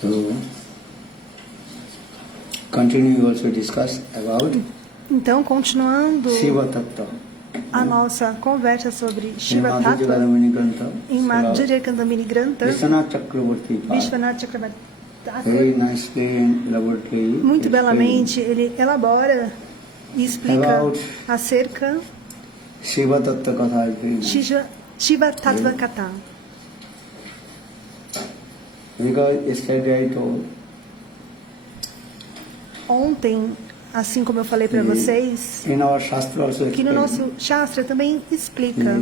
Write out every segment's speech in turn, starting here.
So, continue also discuss about Então, continuando Shiva Tattva. a nossa conversa sobre Shiva In Madhurya Tattva Kandamini Grantha, em Madhurya Kandamini Grantha, Vishwanath Chakravarti Pad, Vishwanath Chakravarti very nicely and elaborately muito explained belamente ele elabora e explica About acerca Shiva Tattva Katha. Shiva Tattva Katha. Because yesterday I told Ontem, assim como eu falei para vocês, in our Shastra also que no explained nosso Shastra também explica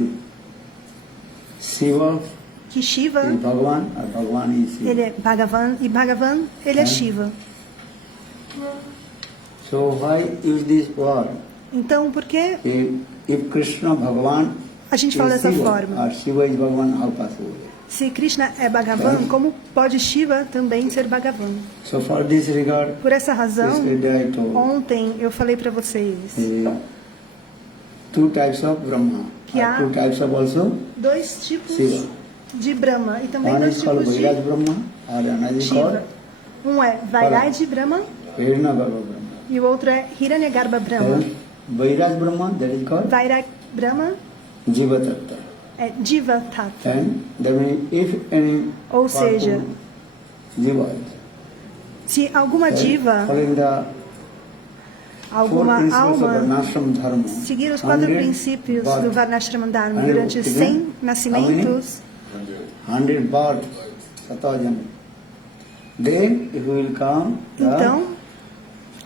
Shiva que Shiva, is Bhagavan or Bhagavan is Shiva. ele é Bhagavan e Bhagavan, ele é Shiva. So why use this word? Então, por que If Krishna Bhagavan a gente fala is dessa Shiva, forma? or Shiva is Bhagavan, how possible? Se Krishna é Bhagavan, como pode Shiva também ser Bhagavan? So for this regard, Por essa razão, yesterday I told ontem eu falei para vocês two types of Brahma, Que há two types of also dois tipos Shiva. de Brahma e também One dois is called tipos Vairaj de Brahma, or another is Shiva. called Um é Vairaj Brahma Hiranyagarbha Brahma. e o outro é Hiranyagarbha Brahma. And Vairaj Brahma, that is called Vairaj Brahma Jiva Tattva. é Jiva Tattva. And that means if any Ou seja, Jiva, se alguma diva, following the four alguma principles of alma Varnashram Dharma, seguir os quatro 100 princípios birth, do Varnashrama Dharma 100 durante 100 nascimentos, 100 birth, Satajan. Then it will come então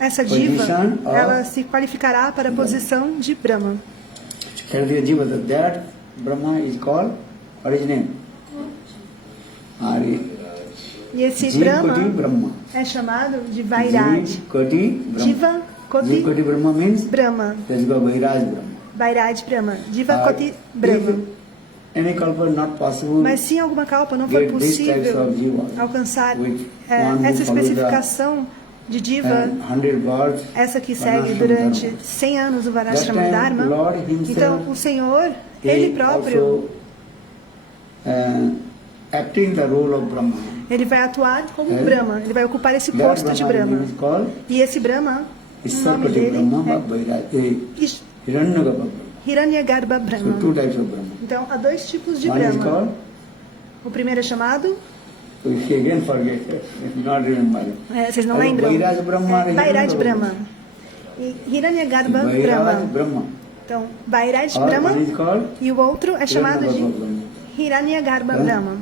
essa diva, position of ela se qualificará para a posição de Brahma. the Jiva. That Brahma is called, what is his name? E esse Jivkoti Brahma Brahma. é chamado de Vairaj. Jivkoti Brahma. Jiva Koti Jivkoti Brahma means Brahma. let's go Vairaj Brahma. Vairaj Brahma. Jiva Koti Brahma. If any kalpa not possible, Mas se em alguma kalpa não for get these types possível of jiva, alcançar which one who essa follows especificação de diva, 100 births, essa que segue Varnashram durante Dharma. 100 anos do That Varnashrama time, Dharma, Lord himself, então o Senhor, he Ele próprio, also, acting the role of Brahma. Ele vai atuar como Brahma, ele vai ocupar esse That posto de Brahma Brahma. is called E esse Brahma, o nome Issarkoti dele Brahma, é Vairaj, Hiranyagarbha Brahma. Hiranyagarbha So Brahma. two types of Brahma. Então, há dois tipos de One is Brahma. called, O primeiro é chamado, we again forget, not remember. vocês não Called lembram? Vairaj Brahma, Vairaj Hiranyagarbha Brahma. E Hiranyagarbha Vairaj Brahma. Brahma. Então, Vairaj Or Brahma one is called e o outro é chamado Hiranyagarbha de Brahma. Hiranyagarbha Brahma.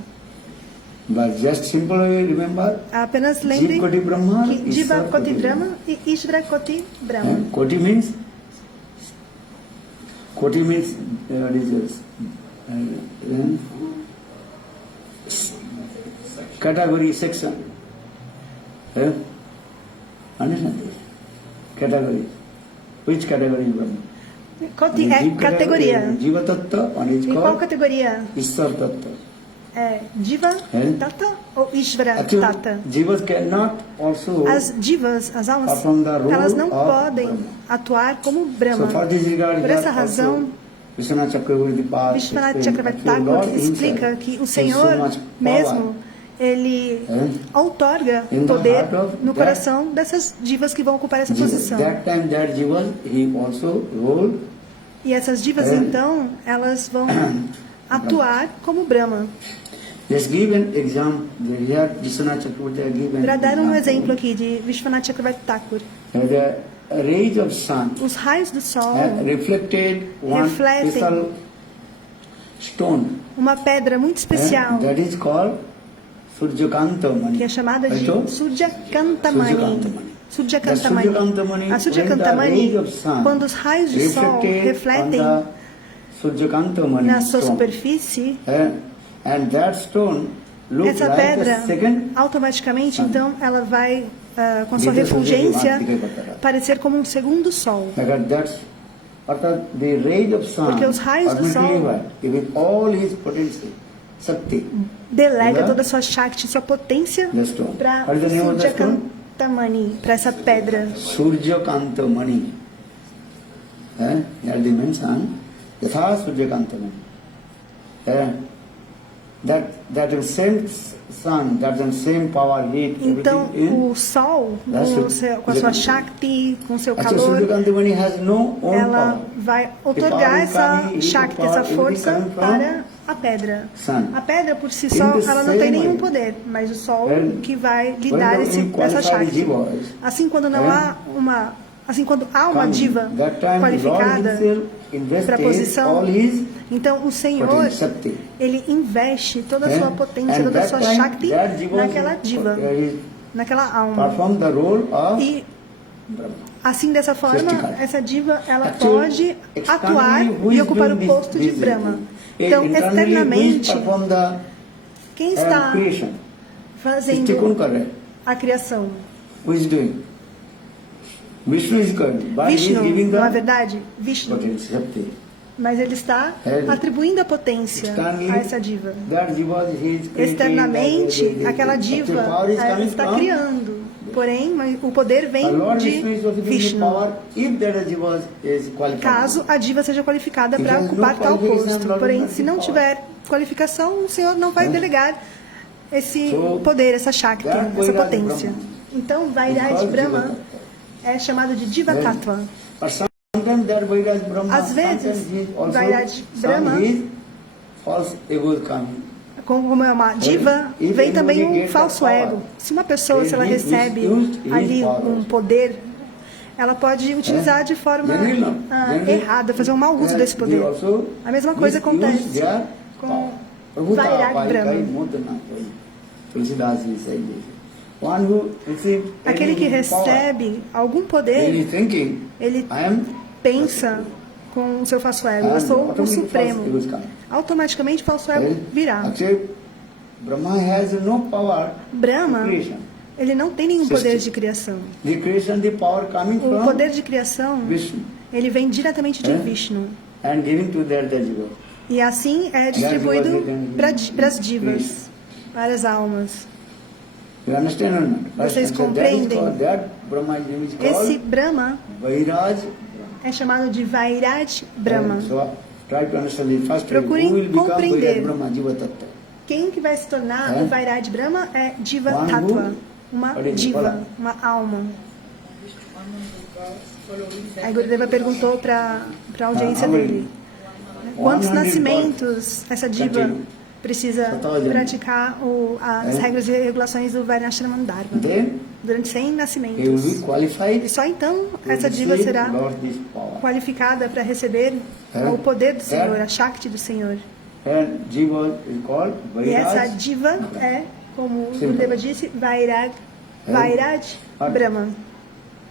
But just simple remember, Apenas lembre Jivkoti Brahma, que Jiva Issar Koti Koti Brahma e Ishvara Koti Brahma. Koti means what is this? Category section. Understand this? Category. Which category is Brahma? Koti é categoria. Jiva Tattva, one is E qual called categoria? Issar Tattva. É Jiva Tata ou Ishvara Actually, Tata? Jivas cannot also. As divas, as almas, Perform the role elas não of podem Brahma. atuar como So Brahma. for this regard, Por essa razão, Vishwanath Chakravarti Pad Vishwanath explained, Chakravarti actually, Lord Thakur explica himself que o has so Senhor much power mesmo, ele outorga in the poder heart of no that- coração dessas divas que vão ocupar essa posição. That time that Jiva, he also ruled. E essas divas, então, elas vão atuar como Brahma. Let's give an example. Here, Vishwanath Chakravarti gave an Para dar um exemplo example. aqui de Vishwanath Chakravarti Thakur, The rays of sun os raios do sol reflected one Reflecting. special stone. uma pedra muito especial, That is called Surjakanta Mani. que é chamada de Right? Suryakantamani. Suryakantamani. Suryakantamani. Suryakantamani, A Suryakantamani, when the rays of sun quando os raios de sol refletem on the Suryakantamani na sua stone, superfície, and that stone looks essa like pedra a second automaticamente, então, ela vai, com a sua Diga refulgência, Surya- parecer como um segundo sol. because that's the rays of sun Porque os raios do sol- ultimately with all his potential Shakti. Delega Yeah. toda a sua Shakti, sua potência, The stone. para What is the name of the stone? Suryakantamani, para essa pedra. Surjakanta Mani. Here they mention Yatha Surjakanta Mani. That same sun, that's the same power, heat, Então, everything in. o Sol, That's com a sua Shakti, com o seu Actually, calor, Surya Kandimani has no own ela power. vai otorgar power essa coming, heat Shakti, power, essa everything força coming from para a pedra. sun. A pedra por si In só, the ela não tem same nenhum way, poder, mas o Sol when- que vai lhe when dar the essa unqualified Shakti. jivas Assim, quando não há uma, assim, quando há uma come, diva that time Lord qualificada himself para a invested posição, all his então o Senhor, potential Shakti. ele investe toda a Eh? sua potência, And toda a that sua time, Shakti that jiva naquela diva, is naquela alma. perform the role of E Brahma. assim, dessa forma, Justificado. essa diva, ela Actually, pode externally, atuar who e is ocupar o doing posto de this Brahma. thing? Então, Internally, who is externamente, perform the quem está creation? fazendo Stikun kar a criação? Who is doing? Vishnu is good, but he is Vishnu, giving não é the verdade? Vishnu. potential Shakti. Mas ele está É. atribuindo a potência Externally, a essa diva. that jiva he is creating, Externamente, the aquela diva actual power is ela coming está from criando. Porém, mas o poder vem the Lord de Vishnu is also giving the Vishnu. power if that jiva is qualified. Caso a diva seja qualificada If para there is ocupar no tal qualification, posto. Lord Porém, will not se give não power. tiver qualificação, o Senhor não vai É. delegar esse So, poder, essa Shakti, that essa Vairaj potência. Brahma. Então, Vairaj Because Brahma Jiva é chamado de Diva Then, Tattva. but sometimes that Vairaj Brahma, Às vezes, sometimes he is also Vairaj Brahma- some his false ego is coming. Como é uma diva, If vem também anybody um gets falso the power, ego. Se uma pessoa, se ela he recebe misused his ali power. um poder, ela pode utilizar de forma errada, fazer um mau uso desse poder. A mesma coisa acontece com Vairag Brahma. Aquele que recebe algum Ele poder, thinking, ele I am pensa com o seu falso ego, eu sou o Supremo. Automaticamente o falso ego virá. Actually, Brahma has no power Brahma, to creation. ele não tem nenhum poder de criação. The creation, the power coming O from poder de criação, Vishnu ele vem diretamente de Vishnu. and giving to that jiva. E assim é distribuído para as divas, para as almas. You understand or not? Vocês So compreendem? that Brahma is Esse called Brahma Vairaj. é chamado de Vairaj Brahma. So try to understand it. First, Procurem who will become compreender. Vairaj Brahma, Jiva Tattva? Quem que vai se tornar o Vairaj Brahma é Diva One Tattva, who- uma Olha aí, diva, olha. uma alma. Aí Gurudeva perguntou para a audiência Ah, dele: quantos 100 nascimentos essa diva Continue. precisa praticar as regras e regulações do Varnashraman Dharma? Then Durante 100 he will nascimentos. be qualified E só então to essa diva receive será Lord this power. qualificada para receber o poder do Senhor, a Shakti do Senhor. And Jiva is called E essa Vairaj. diva é, como o Sim. Gurudeva disse, Vairaj Brahma.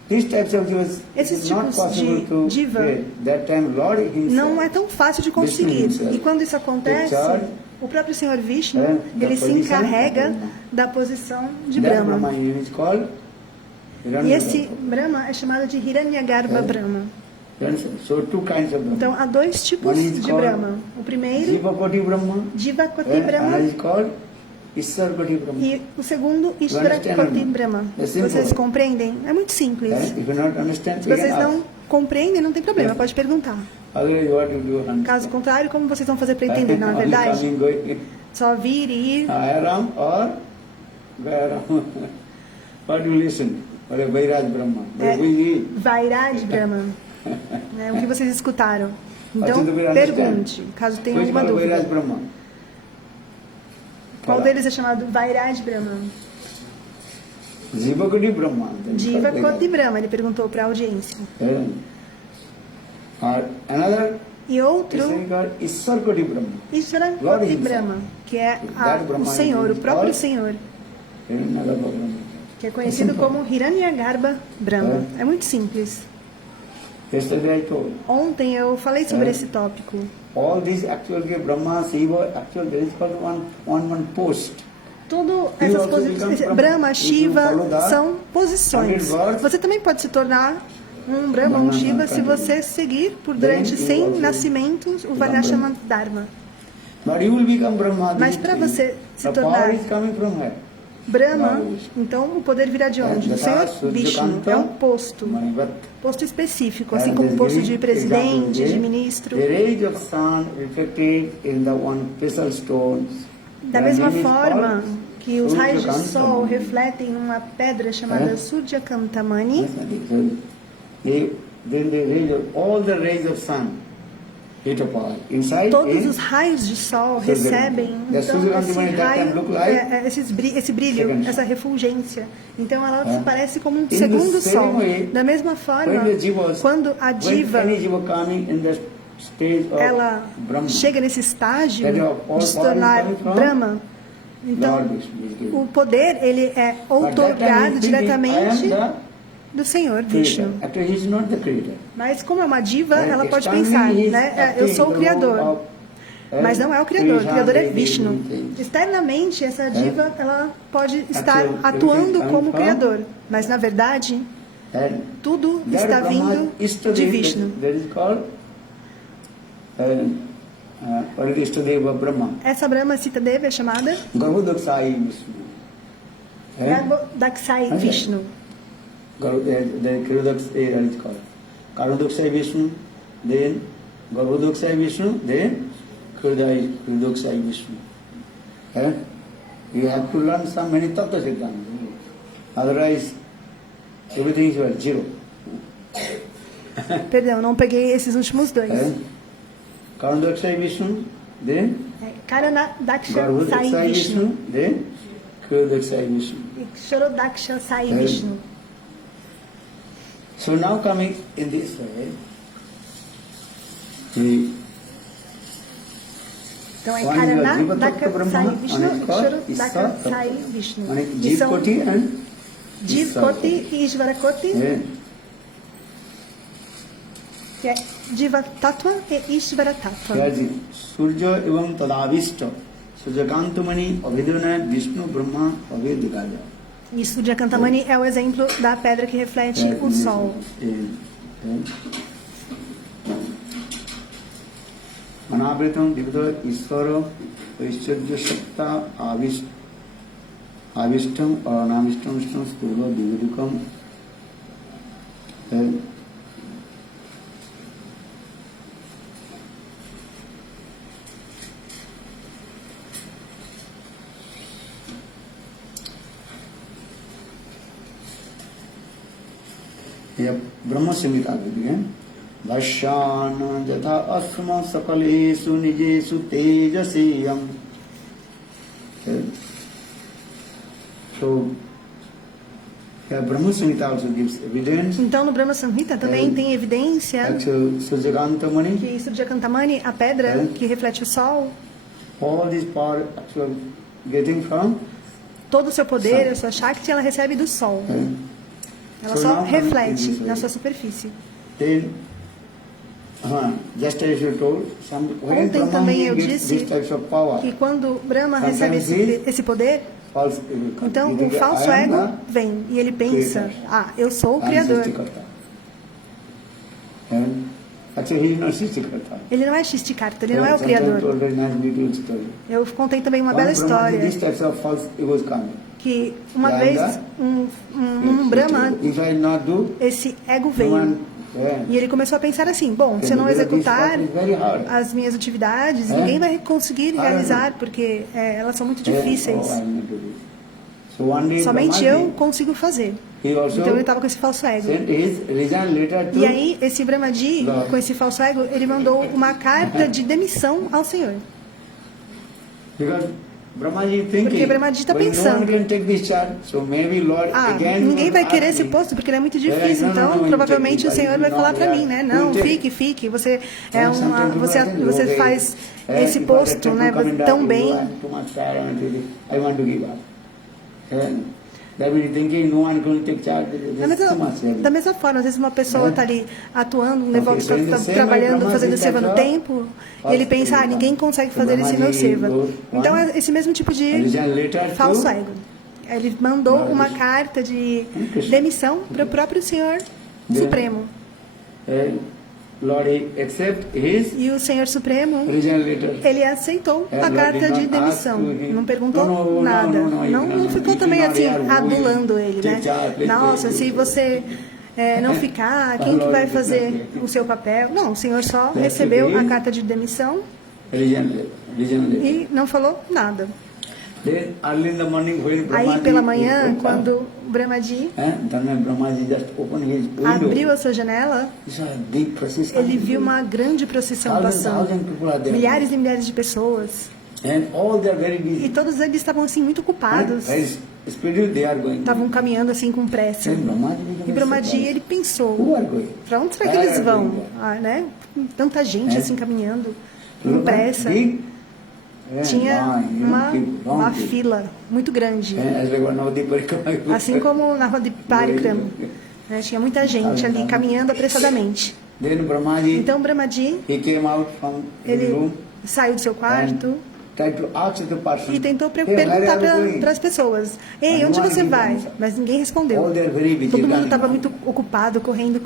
These types of jivas, Esses it is not tipos possible de to diva create. That time Lord himself. Não é tão fácil de conseguir. himself E quando isso acontece, take charge o próprio Senhor Vishnu, and the ele se position encarrega of Brahma. da posição de That Brahma. Brahma is called E Hiranyagarbha. esse Brahma é chamado de Hiranyagarbha Brahma. So two kinds of Brahma. Então há dois tipos One is de called Brahma. O primeiro, Jiva Koti Brahma. Jivakoti And Brahma. another is called Ishwar Koti Brahma. E o segundo, Ishvarakoti understand? Brahma. É simple. Vocês compreendem? É muito simples. If you not understand, Se you vocês can não ask. compreendem, não tem problema, pode perguntar. Otherwise, what you do? understand? Caso contrário, como vocês vão fazer para entender, não é Only verdade? coming, going, Só vir e ir. Ayaram or Gairam. What you listen? Or a Vairaj Brahma. É. We Vairaj Brahma. É o que vocês escutaram. Então, But you will understand. pergunte, caso tenha Which alguma called Vairaj dúvida. Brahma? Qual deles é chamado Vairaj Brahma? Jiva Koti Brahma. Jiva Koti Brahma, ele perguntou para a audiência. Or another E outro, is called Ishwar Koti Brahma. Ishvara Lord Koti himself. Brahma, que é That o Brahma Senhor, o is próprio called Senhor, Hiranyagarbha Brahma. que é conhecido como Hiranyagarbha Brahma. É muito simples. Yesterday I told. Ontem eu falei sobre esse tópico. All these actually Brahma, Shiva, actually there is called one post. Tudo You essas also posições, become Brahma, Brahma. Shiva, You follow that. são posições. 100 words. Você também pode se tornar um Brahma, um Brahma, Shiva, se continue. você seguir por Then durante you 100 also nascimentos o become Varnashraman Dharma. But you will become Brahma. Mas these para things. você se The tornar power is coming from where? Brahma, Now, então o poder virá de onde? Do the Senhor Surya Vishnu. Kanta, É um posto. Manivat. Posto específico, And assim como this posto giving de example presidente, again, de ministro. The rays of sun reflected in the one crystal stone. Da Their mesma name is forma, called que os raios de sol refletem uma pedra chamada Surya Kantamani. Then the rays of all the rays of sun hit upon inside. Todos os raios de sol recebem então, esse brilho, essa refulgência. Então ela parece como um segundo sol. Da mesma forma, quando a diva ela chega nesse estágio de se tornar Brahma, então o poder ele é outorgado diretamente do Senhor Vishnu. Mas como é uma diva, ela pode pensar, né? Eu sou o Criador. Mas não é o Criador é Vishnu. Externamente, essa diva ela pode estar atuando como Criador. Mas na verdade, tudo está vindo de Vishnu. Essa Brahma Sitadeva é chamada Garhudaksai Vishnu. Garhudaksai Vishnu. Garhudaksai Vishnu, then Garhudaksai Vishnu, then Garhudaksai Vishnu. You have to learn some many tattva siddhanta. Otherwise, everything is zero. Perdão, não peguei esses últimos dois. Garhudaksai Vishnu, then Garhudaksai Vishnu, then Garhudaksai Vishnu. Ksharodakshasai Vishnu. So now coming in this way, então é Karanadakasai Vishnu, Ksharodakshasai Vishnu. E são Jivkoti e Ishvarakoti, que é Jiva Tattva e Ishvara Tattva. Surya evam tadavishta, Suryakantamani avidana Vishnu Brahma avedikaya. E Surya Kantamani é o exemplo da pedra que reflete o sol. Anavritam divida Isvara Aishwarya Shakta Avishtam or Anavishtam Vishtam Spurva Dividikam. ब्रह्म संहिता भाष्यान यथा अस्म सकलेषु निजेषु तेजसेयम्. So Brahma Samhita also gives evidence. Então no Brahma Samhita também tem evidência que Surya Kantamani, a pedra que reflete o sol, all this power actually getting from todo o seu poder, a sua Shakti, ela recebe do sol. Ela só reflete na sua superfície. Ontem também eu disse que quando Brahma recebe esse poder, então o falso ego vem e ele pensa, eu sou o Criador. Ele não é Shishtikarta, ele não é o Criador. Eu contei também uma bela história, que uma vez um Brahma, esse ego veio e ele começou a pensar assim, bom, se eu não executar as minhas atividades, ninguém vai conseguir realizar, porque elas são muito difíceis. Somente eu consigo fazer. Então ele estava com esse falso ego. E aí esse Brahmaji, com esse falso ego, ele mandou uma carta de demissão ao Senhor. Porque Brahmaji está pensando, ninguém vai querer esse posto porque ele é muito difícil, então provavelmente o Senhor vai falar para mim, né? Não, fique, você faz esse posto, né, tão bem. Da mesma forma, às vezes uma pessoa está ali atuando, está trabalhando, fazendo seva no templo, e ele pensa, ninguém consegue fazer esse meu seva. Então é esse mesmo tipo de falso ego. Ele mandou uma carta de demissão para o próprio Senhor Supremo. E o Senhor Supremo, ele aceitou a carta de demissão, não perguntou nada, não ficou também assim adulando ele, né? Nossa, se você não ficar, quem que vai fazer o seu papel? Não, o Senhor só recebeu a carta de demissão e não falou nada. Then early in the morning when Aí Brahmaji pela manhã, woke up, quando Brahmaji then Brahmaji just opened his window. abriu a sua janela, He saw a big procession. ele viu uma grande procissão passando. People are there. Milhares e milhares de pessoas. And all they are very E busy. todos eles estavam assim muito ocupados. Very speedily they are going. Estavam caminhando assim com pressa. Then Brahmaji became E Brahmaji, surprised. ele Who pensou, are going? para onde será que eles vão? Né? Tanta gente assim caminhando com pressa. Big, Tinha line, uma fila muito grande. As like one of the Parikrama. Assim como na rua de Parikrama. Né? Tinha muita gente ali caminhando apressadamente. Then Brahmaji, Então Brahmaji, he came out from his ele room saiu do seu quarto tried to ask the person. e tentou "Hey, where perguntar are you going?" para as pessoas: Ei, onde você vai? Mas ninguém respondeu. All they are very busy Todo mundo running estava around. muito ocupado, correndo.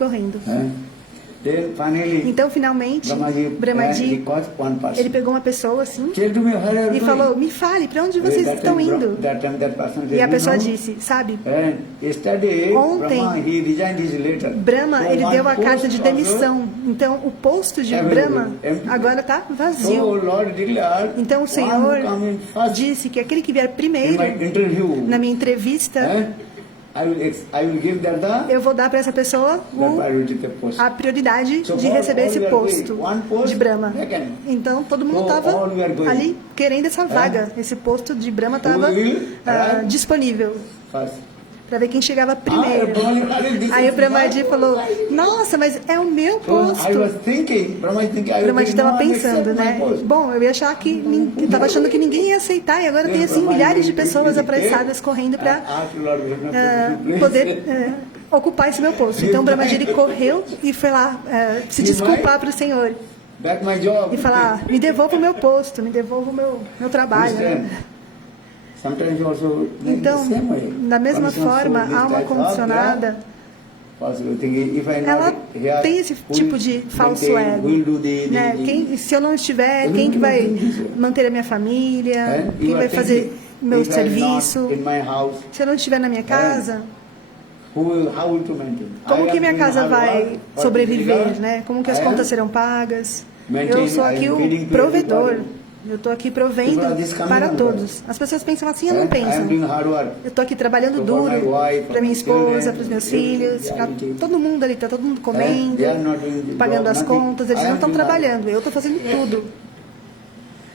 Then finally, Então, finalmente, he Brahmaji, caught one person. ele pegou uma pessoa assim Tell to me, where are you e going? falou: Me fale, para onde vocês That estão time, indo? That time that person E a said, pessoa "You know, disse: Sabe, yesterday, Ontem, Brahma, he resigned his letter. Brahma, So ele one deu a carta de post demissão. Então, o posto de Everywhere, Brahma empty. agora está also- So vazio. Lord declared, Então, o one Senhor who come in first disse que aquele que vier in primeiro my interview, na minha entrevista, I will give that the eu vou dar para essa pessoa priority the post. a prioridade So de for receber all esse we are posto going, one post, de Brahma. second. Então, todo mundo So estava all we are going. ali querendo essa vaga. Esse posto de Brahma Who estava will arrive disponível first. para ver quem chegava primeiro. Primeiro. Aí o Brahmaji falou: Nossa, mas é o meu So I posto. was thinking, Brahmaji O Brahmaji estava pensando, né? Bom, Bom, eu ia achar que estava achando que ninguém ia aceitar e agora tem assim milhares de pessoas apressadas correndo para poder ocupar esse meu posto. Então o Brahmaji ele correu e foi lá se desculpar para o Senhor back my job. e falar: Me devolva o meu posto, me devolva o meu trabalho. Né? Sometimes also Então, the same way. da mesma Conditions forma, so há uma this type condicionada. of possible thing. If I not Ela here, tem esse tipo de falso ego, will do the né? Se eu não estiver, quem que vai manter a minha família? Quem vai fazer meu serviço? in my house, Se eu não estiver na minha casa, how will to maintain? como I que am minha doing casa hard vai work, but sobreviver, because né? Como que as I contas am serão pagas? maintaining, Eu sou I am aqui feeding o to provedor. everybody. Eu estou aqui provendo People are just coming para on todos. As pessoas pensam assim, eu não I am pensam. doing hard work. Eu estou aqui trabalhando So for my duro wife, para minha for my esposa, children, para os meus everything, filhos, para everything. todo mundo ali, está todo mundo comendo, They are not doing the pagando job, as nothing. contas, eles I não am estão doing hard work. trabalhando, eu estou fazendo tudo.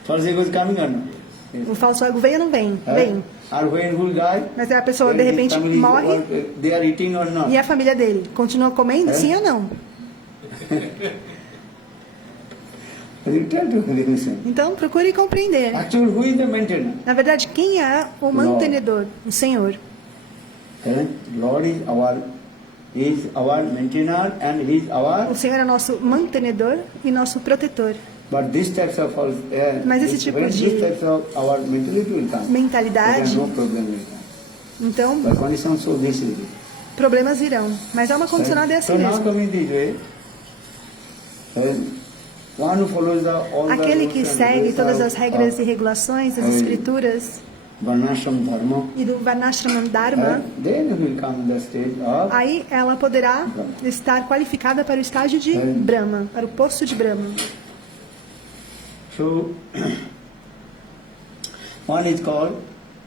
First he was coming or not? O falso ego vem ou não vem? Vem. Or when who die? Mas aí a pessoa de then his repente family morre or, they are eating or not? e a família dele continua comendo, sim ou não? You try to listen. Então procure compreender. Actually, who is the maintainer? Na verdade, quem é o mantenedor? O Senhor. Lord is our maintainer and he is our. O Senhor é nosso mantenedor e nosso protetor. But this types of Mas esse tipo when de this types of our mentality will come, mentalidade, there is no problem will come. então But condition so this is it. problemas virão. Mas há uma condicionada é assim So now mesmo. coming this way, one who follows all the Aquele rules que and segue rules todas of- as regras e of regulações das escrituras Varnashram Dharma, e do Varnashram Dharma, then will come the stage of aí ela poderá estar qualificada para o estágio de Brahma, para o posto de Brahma. so one is called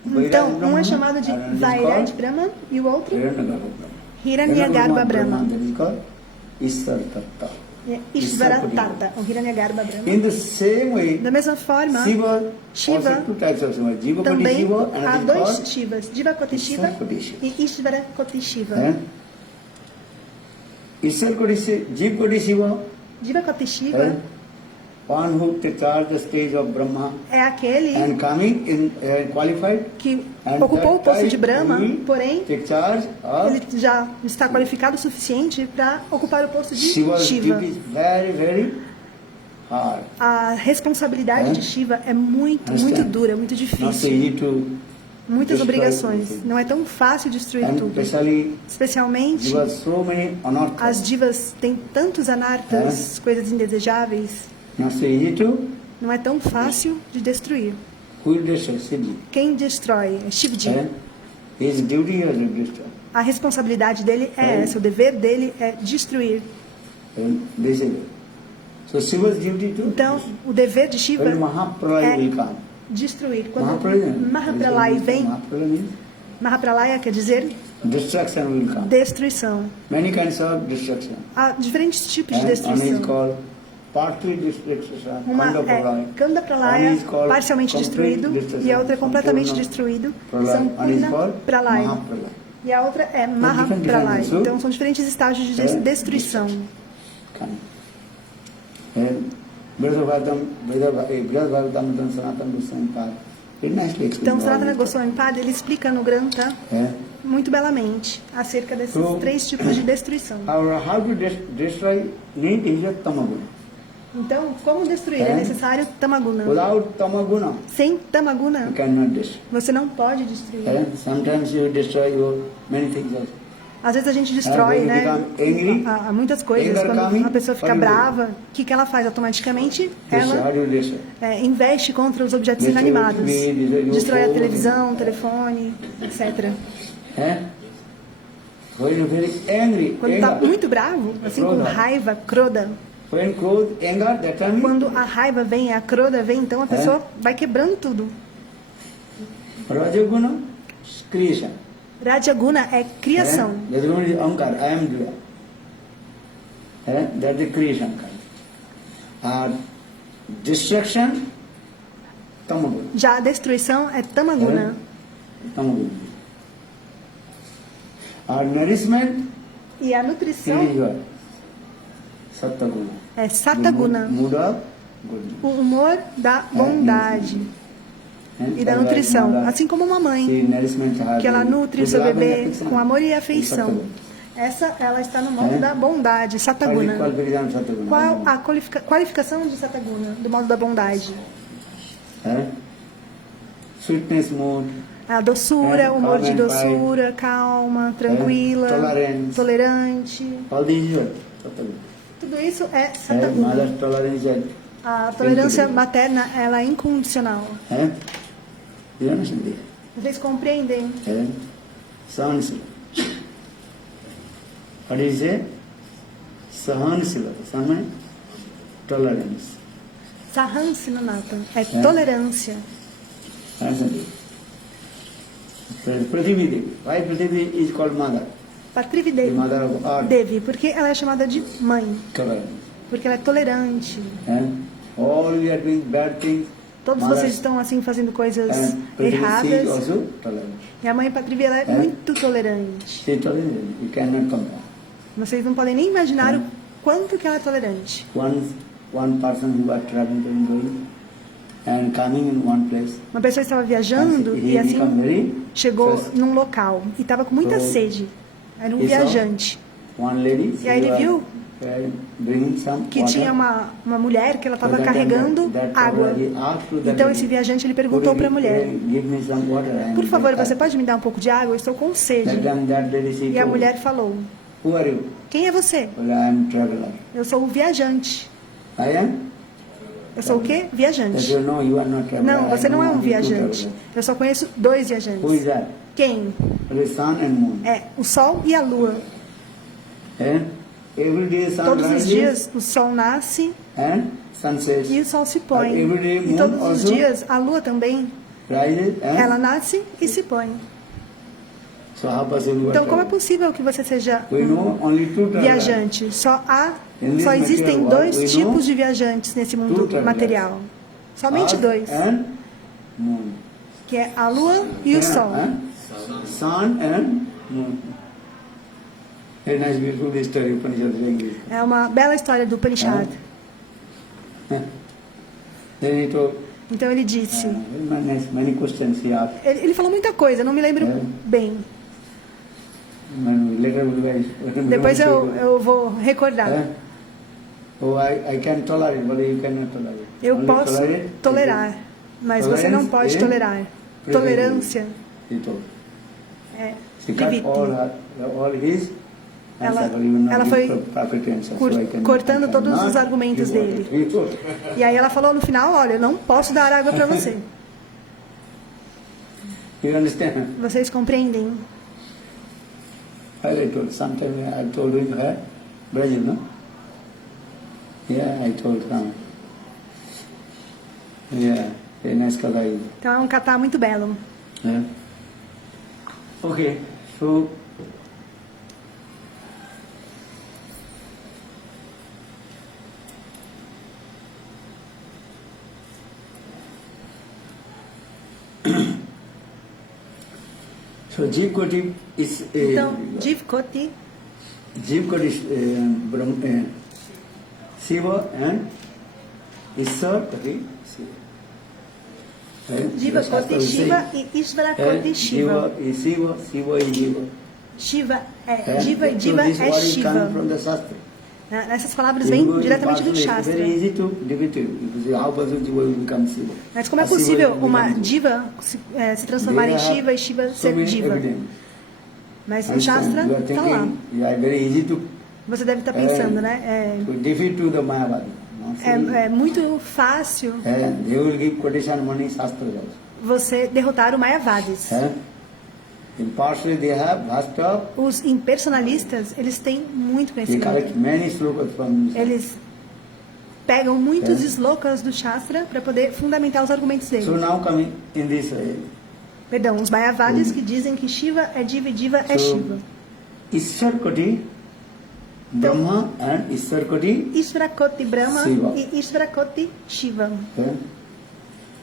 Então, Vairagya um é Brahma, chamado de and Vairaj Brahma e o outro Hiranyagarbha Brahma. Hiranyagarbha Brahma. That is called Ishvara Tattva. É Ishvara Tata, o Hiranyagarbha Brahma. In the same way, Da mesma forma, Shiva, Shiva also two types of Shiva. Jiva Koti também Shiva and há it is dois called Shivas, Jivakoti Shiva Ishvara Shiva. e Ishvara Koti Shiva. Ishvara Koti Shiva, Jiva Koti Shiva, Jivakoti Shiva one who takes charge the stage of Brahma é aquele and coming in qualified que and ocupou o that posto de type Brahma, will porém take charge of ele já está qualificado o suficiente para ocupar o posto de Shiva's Shiva. duty is very, very hard. A responsabilidade É? de Shiva é muito Understand? dura, muito Not so difícil. easy to Muitas destroy obrigações. everything. Não é tão fácil destruir and tudo. especially Especialmente, there were so many anarthas. as divas têm tantos anartas, coisas indesejáveis. Not so easy to Não é tão fácil de destruir. who will destroy Siddhi. Quem destrói é Shivji. His duty is to destroy. A responsabilidade dele é É. essa, o dever dele é destruir. And this is it. So Shiva's duty to Então, o dever de Shiva when Mahapralaya é will come. destruir. Quando Mahapralaya. Mahapralaya vem, Mahapralaya means Mahapralaya quer dizer destruction will come. destruição. Many kinds of destruction. Há diferentes tipos de One is destruição. called partly destruction, Uma Kanda é Pralaya. Kanda Pralaya, One is called parcialmente complete destruído, destruction, e a outra é completamente Sampurna destruído, Pralaya. One is Sampurna called Pralaya. Mahapralaya. E a outra é different Mahapralaya. designs, so- Então são diferentes estágios de destruição. Bhagavatam Sanatana Goswami Pad. Very nicely explained. Então, Sanatana Goswami Pad, ele explica no Granta muito belamente acerca desses So, três tipos de destruição. How to destroy need is a tamaguna. Então, como destruir? É necessário tamaguna. Without tamaguna, Sem tamaguna, you cannot destroy. você não pode destruir. Sometimes you destroy many things also. Às vezes a gente destrói, when you né? become angry, Há muitas coisas. anger Quando coming, a pessoa fica what do you do? brava, o que ela faz? Automaticamente, Destroy. How ela do you destroy? investe contra os objetos Destroy inanimados. TV, destroy Destrói a phone. televisão, telefone, etc. When you're very angry, Quando está anger. muito bravo, assim com Kroda. raiva, croda. When growth, anger, that time Quando a raiva vem, a croda vem, então a pessoa vai quebrando tudo. Rajaguna, creation. Rajaguna é criação. Rajaguna is ankar, I am doer. That is creation kind. Destruction, tamaguna. Já a destruição é tamaguna. Tamaguna. Nourishment E a is nutrição your sattaguna. é sataguna. Mood of goodness. O humor da bondade e da nutrição. Assim como uma mãe, que ela nutre o seu bebê com amor e afeição. Essa, ela está no modo da bondade, sataguna. Qual a qualificação de sataguna, do modo da bondade? Sweetness mood. A doçura, o humor de doçura, calma, tranquila, tolerante. All these are sattaguna. Tudo isso é sataguna. Mother's tolerance is A tolerância materna, ela é incondicional. you understand this? Vocês compreendem? Sahansila. What is it? Sahansila. Sahana, tolerance. Sahansinanata é tolerância. Understand it? Prithivi Devi. Why Prithivi is called mother? Patrivi The Devi. mother of earth. Devi, porque ela é chamada de mãe, Tolerance. porque ela é tolerante. All we are doing bad things. Todos mother vocês estão assim fazendo coisas Prithivi is erradas. also tolerant. E a mãe Patrivi, ela é muito tolerante. She is tolerant. You cannot compare. Vocês não podem nem imaginar o quanto que ela é tolerante. One person who was traveling and going and coming in one place. Uma pessoa estava viajando e assim chegou num local e estava com muita sede. Era um viajante. One lady, E aí ele viu bringing some que water. tinha uma mulher que ela estava carregando água. Então esse viajante ele perguntou para a mulher: Give me some water. por favor, você pode me dar um pouco de água? Eu estou com sede. E a mulher falou: Who are you? quem é você? Well, I am traveler. Eu sou o viajante. I am? Eu sou o quê? Viajante. No, you are not traveler. Não, você I não know é um only two viajante. travelers. Eu só conheço dois Who is viajantes. that? Quem? Well, sun and moon. É o Sol e a Lua. Every day sun Todos os rises dias o Sol nasce and sun sets. e o Sol se And põe. every day E moon todos os also dias a Lua também. rises and Ela nasce e se põe. so how possible you are Então, como é traveler? possível que você seja We know only two travelers. viajante? Só In this existem material dois world, we tipos know de viajantes nesse two mundo travelers. material. Somente Earth dois, and moon. que é a Lua e o Sol. Sun and moon. Very nice, beautiful story, Upanishad English. É uma bela história do Upanishad. Then he told, Então ele disse, many questions he asked. ele falou muita coisa, não me lembro bem. Later Depois eu vou recordar. Oh, I can tolerate, but you cannot tolerate. Eu Only posso tolerate, tolerar, mas você não pode tolerar. Tolerância He told. é She cut dividir. all his Ela foi cortando todos os argumentos dele. E aí ela falou no final, olha, eu não posso dar água para você. You understand? Vocês compreendem? I told. Sometime I told him her, Brazil, no? Yeah, I told her. Yeah. Very nice kata. Então é um kata muito belo. Yeah. Okay, so so Jeev Koti is Então, Jeev Koti Shiva and Ishwar Koti Shiva. Jiva Koti Shiva e Ishvara Koti Shiva. Shiva is Shiva, Shiva is Jiva. Shiva é Jiva e So Jiva this é word is Shiva. coming from the Shastra. Essas palavras vêm diretamente do It's Shastra. very easy to defeat it. Because how possible Jiva will become Shiva? Mas como é A Shiva possível will uma become diva se transformar em They Shiva e Shiva so ser many diva? evidence. Mas no Understand? Shastra You are está lá. thinking, yeah, very easy to Você deve estar pensando, né? to defeat to the Mayavadi. No? É muito fácil And they will give quotation money Shastra also. você derrotar o Mayavadis. In partially they have Bhasta, Os impersonalistas, eles têm muito they conhecimento. collect many slokas from Eles pegam muitos slokas do Shastra para poder fundamentar os argumentos So dele. now coming in this Perdão, os Mayavadis que dizem que Shiva é Diva e Diva é Shiva. Ishwar Koti, Brahma and Ishwar Koti. Ishvara Koti Brahma Shiva. e Ishvara Koti Shiva.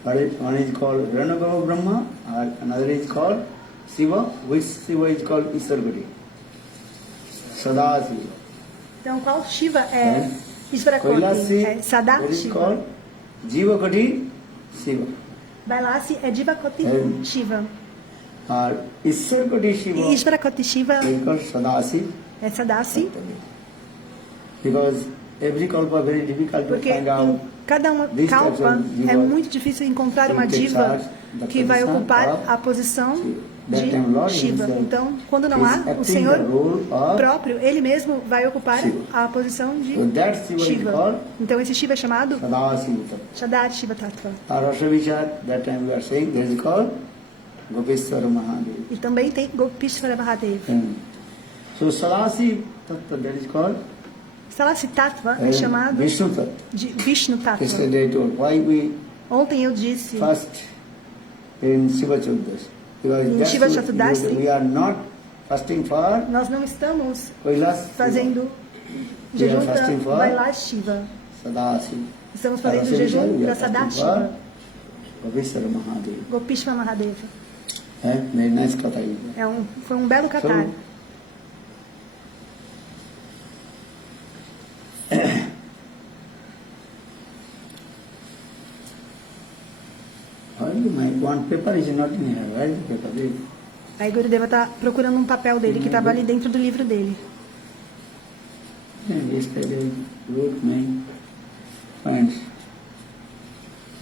One is called Ranagava Brahma, or another is called Shiva, which Shiva is called Ishwar Koti. Sada Shiva. Então, qual Shiva é Ishvara Kailasi, Koti? É Sada what is Shiva. called Jiva Koti Shiva. Bailasi é Diva Koti É. Shiva. Or Ishwar Koti Shiva E Ishvara Koti Shiva is called Sadasi. é Sadasi, Because every kalpa very difficult to porque find out. em cada uma This kalpa type of diva é muito difícil encontrar uma will take diva charge the que vai position ocupar of a posição That time Lord de Shiva. himself Então, quando não is há, o acting Senhor the role of próprio, ele mesmo vai ocupar Shiva. a posição de So that Shiva is Shiva. called Então, esse Shiva é chamado Sadasiva. Shadat Shiva Tattva. Rashavichar, that time we are saying, that is called Gopeshwara Mahadev. E também tem Gopishvara Mahadev. So Sadasi Tattva, that is called Salasi Tattva é chamado Vishnu Tattva. de Vishnu Tattva. Yesterday I told why we Ontem eu disse fast in Shiva Chaturdashi. Because Em that's Shiva what- Chaturdashi. because we are not fasting for nós não estamos Kailas fazendo We are jejum para fasting for Bailar Shiva. Sadasiva. Estamos fazendo Rashavichar, jejum we para are fasting Sadat for Shiva. Gopeshwara Mahadev. Gopishva Mahadeva. Very nice katha. Foi um belo catar. So, my one paper is not in here. Where is the paper? There. Aí Gurudeva está procurando um papel dele que estava ali dentro do livro dele. Yesterday wrote my friends.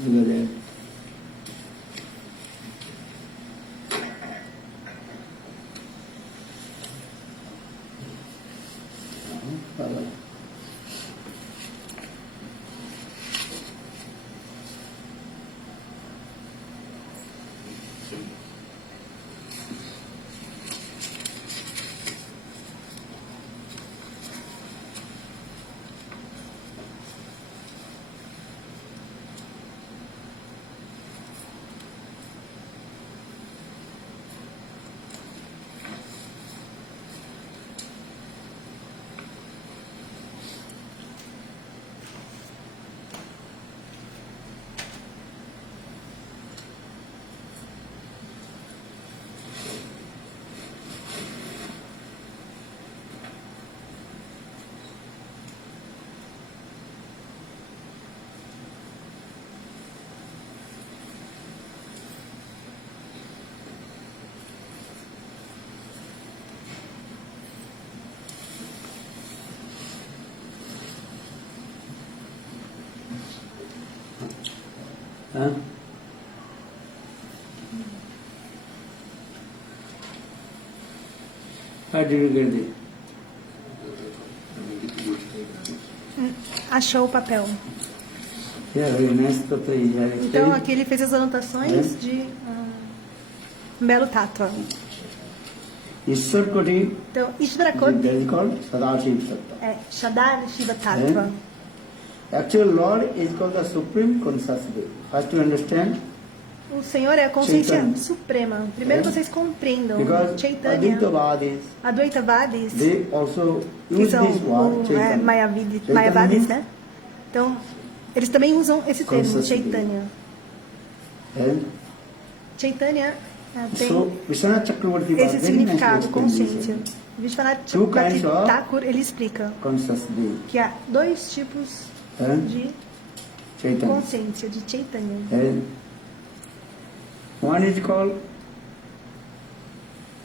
Over there. Huh? How did you get it? Achou o papel. Yeah, very nice katha is here. Então aqui ele fez as anotações de um belo tattva. Ishwar Koti, Então, Ishvara that Koti is called Sadashiva Tattva. é Shadar Shiva Tattva. Actual Lord is called the Supreme Conscious Being. First you understand. O Senhor é a consciência Chaitanya. suprema. Primeiro vocês compreendam. Because Chaitanya, Advaitavadis, Advaitavadis, they also que use são this word, Chaitanya. Mayavadis, means né? Então, eles também usam esse termo, Conscious being. Chaitanya. And Chaitanya tem so Vishwanath Chakravarti was esse very significado, nicely consciência. explained Vishwanath Two kinds Chakravarti of Thakur, ele explica conscious being. que há dois tipos And de Chaitanya. consciência, de Chaitanya. And one is called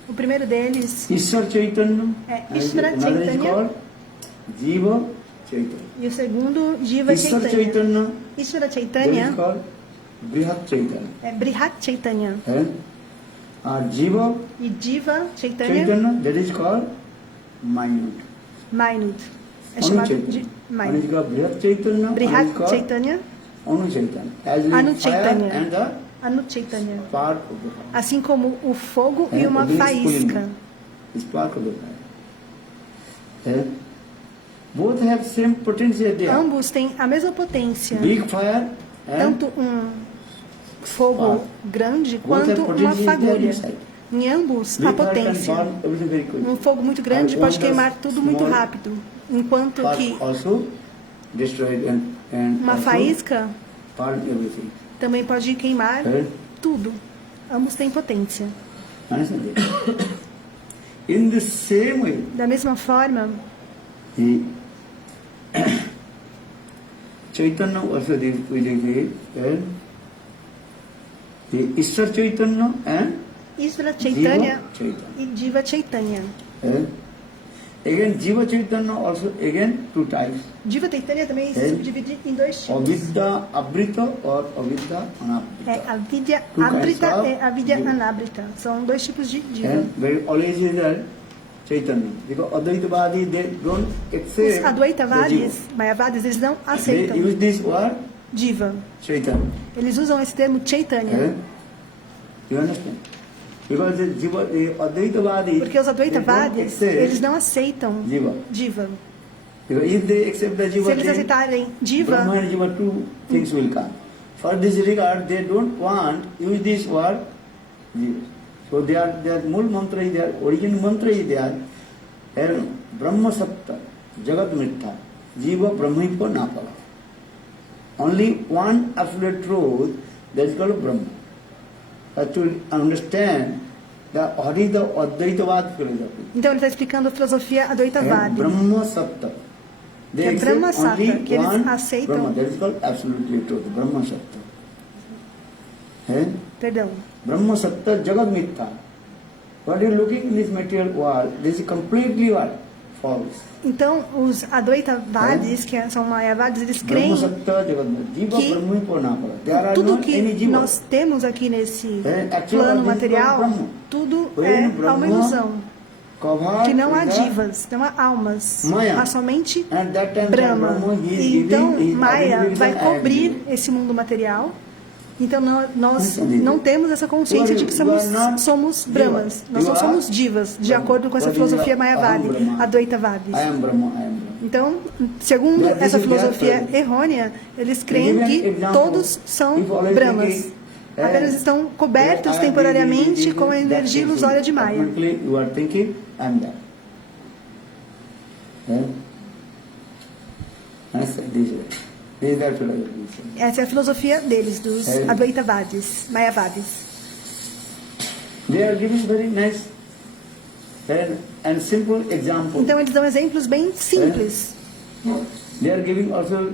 O primeiro deles Ishwar Chaitanya. é And Ishvara another is Chaitanya called Jiva Chaitanya. e o segundo, Jiva Ishwar Chaitanya. Chaitanya, Ishvara that is Chaitanya called Brihat Chaitanya. é Brihat Chaitanya. And Jiva E Jiva Chaitanya, Chaitanya, that is called minute. Minut. É Anu chamado Chaitanya. de One is Minut. called Brihat Chaitanya, one is Brihat called Chaitanya, Anu Chaitanya. As in Anu fire Chaitanya. and the Anu Chaitanya. spark of the fire. Assim como o fogo e And uma obey faísca. Purima, the spark of the fire. And both have same potential there. Ambos têm a mesma potência. Big fire and Tanto um fogo grande both have quanto uma potential there fagulha. inside. Em ambos, Big a fire can potência. burn everything very quick. Um fogo muito grande And pode one queimar does tudo muito small rápido. Enquanto Spark que also destroyed and uma also faísca burn everything. também pode queimar And tudo. Ambos têm potência. understand it? In the same way, Da mesma forma, the Chaitanya also they say, and the Ishwar Chaitanya and Ishvara Chaitanya Jiva Chaitanya. e Jiva Chaitanya. And again, Jiva Chaitanya also again two types. Jiva Chaitanya também se É. subdivide em dois tipos. Avidya Abrita or Avidya É Anabrita. a Vidya Two kinds Abrita of e a Vidya Jiva. Anabrita. São dois tipos de Jiva. And very always is there Chaitanya. Because Advaitavadi they don't Os accept the Advaitavadis, Jiva. Mayavadis, eles não They aceitam use this word Jiva. Chaitanya. Eles usam esse termo Chaitanya. And you understand? Because the Jiva, the Advaitavadi, Porque os they don't Advaitavadis, accept eles não aceitam Jiva. Jiva. Because if they accept the Se Jiva, eles then aceitarem Brahma Jiva, and Jiva, two things will come. For this regard, they don't want use this word Jiva. So their Mool mantra is their origin mantra is there. And Brahma Sapta, Jagat Mittha, Jiva Brahmipa Napala. Only one absolute truth, that is called Brahma. To understand what is the Advaitavad philosophy. então ele está explicando a filosofia And Advaitavadi. Brahma Sapta. They Que é accept Brahma Sapta, only que eles one aceitam. Brahma. That is called absolutely truth, Brahma Sapta. And Perdão. Brahma Sapta Jagat Mittha. What you looking in this material world, this is completely what? False. Então, os Advaitavadis, que são Mayavadis, eles Brahma creem Sapta Jagat Mittha. Jiva que Brahmipa Napala. There are tudo not que any Jiva. nós temos aqui nesse Actually, plano this is material, Brahma. tudo When é Brahma uma ilusão. covered Que não há with the divas, não há almas, Maya. há somente And that time Brahma. Brahma, he is E então, giving his Maya identity vai as cobrir Jiva. esse mundo material. Então, nós Entendido. não temos essa consciência de que somos Diva. Brahmas. Nós não You are somos divas, de Brahma. acordo com essa What is filosofia the- Mayavadi, I am Brahma. Advaitavadis. I am Brahma, I am Brahma. Então, segundo That is essa their filosofia belief. errônea, eles creem Give an que example. todos são If always Brahmas. thinking, Apenas estão cobertos I am temporariamente this, com a that energia thinking. ilusória de Maya. Ultimately, you are thinking, I am that. That's this way. This is their philosophy. Essa é a filosofia deles, dos É. Advaitavadis, Mayavadis. They are giving very nice and simple example. Então, eles dão exemplos bem simples. They are giving also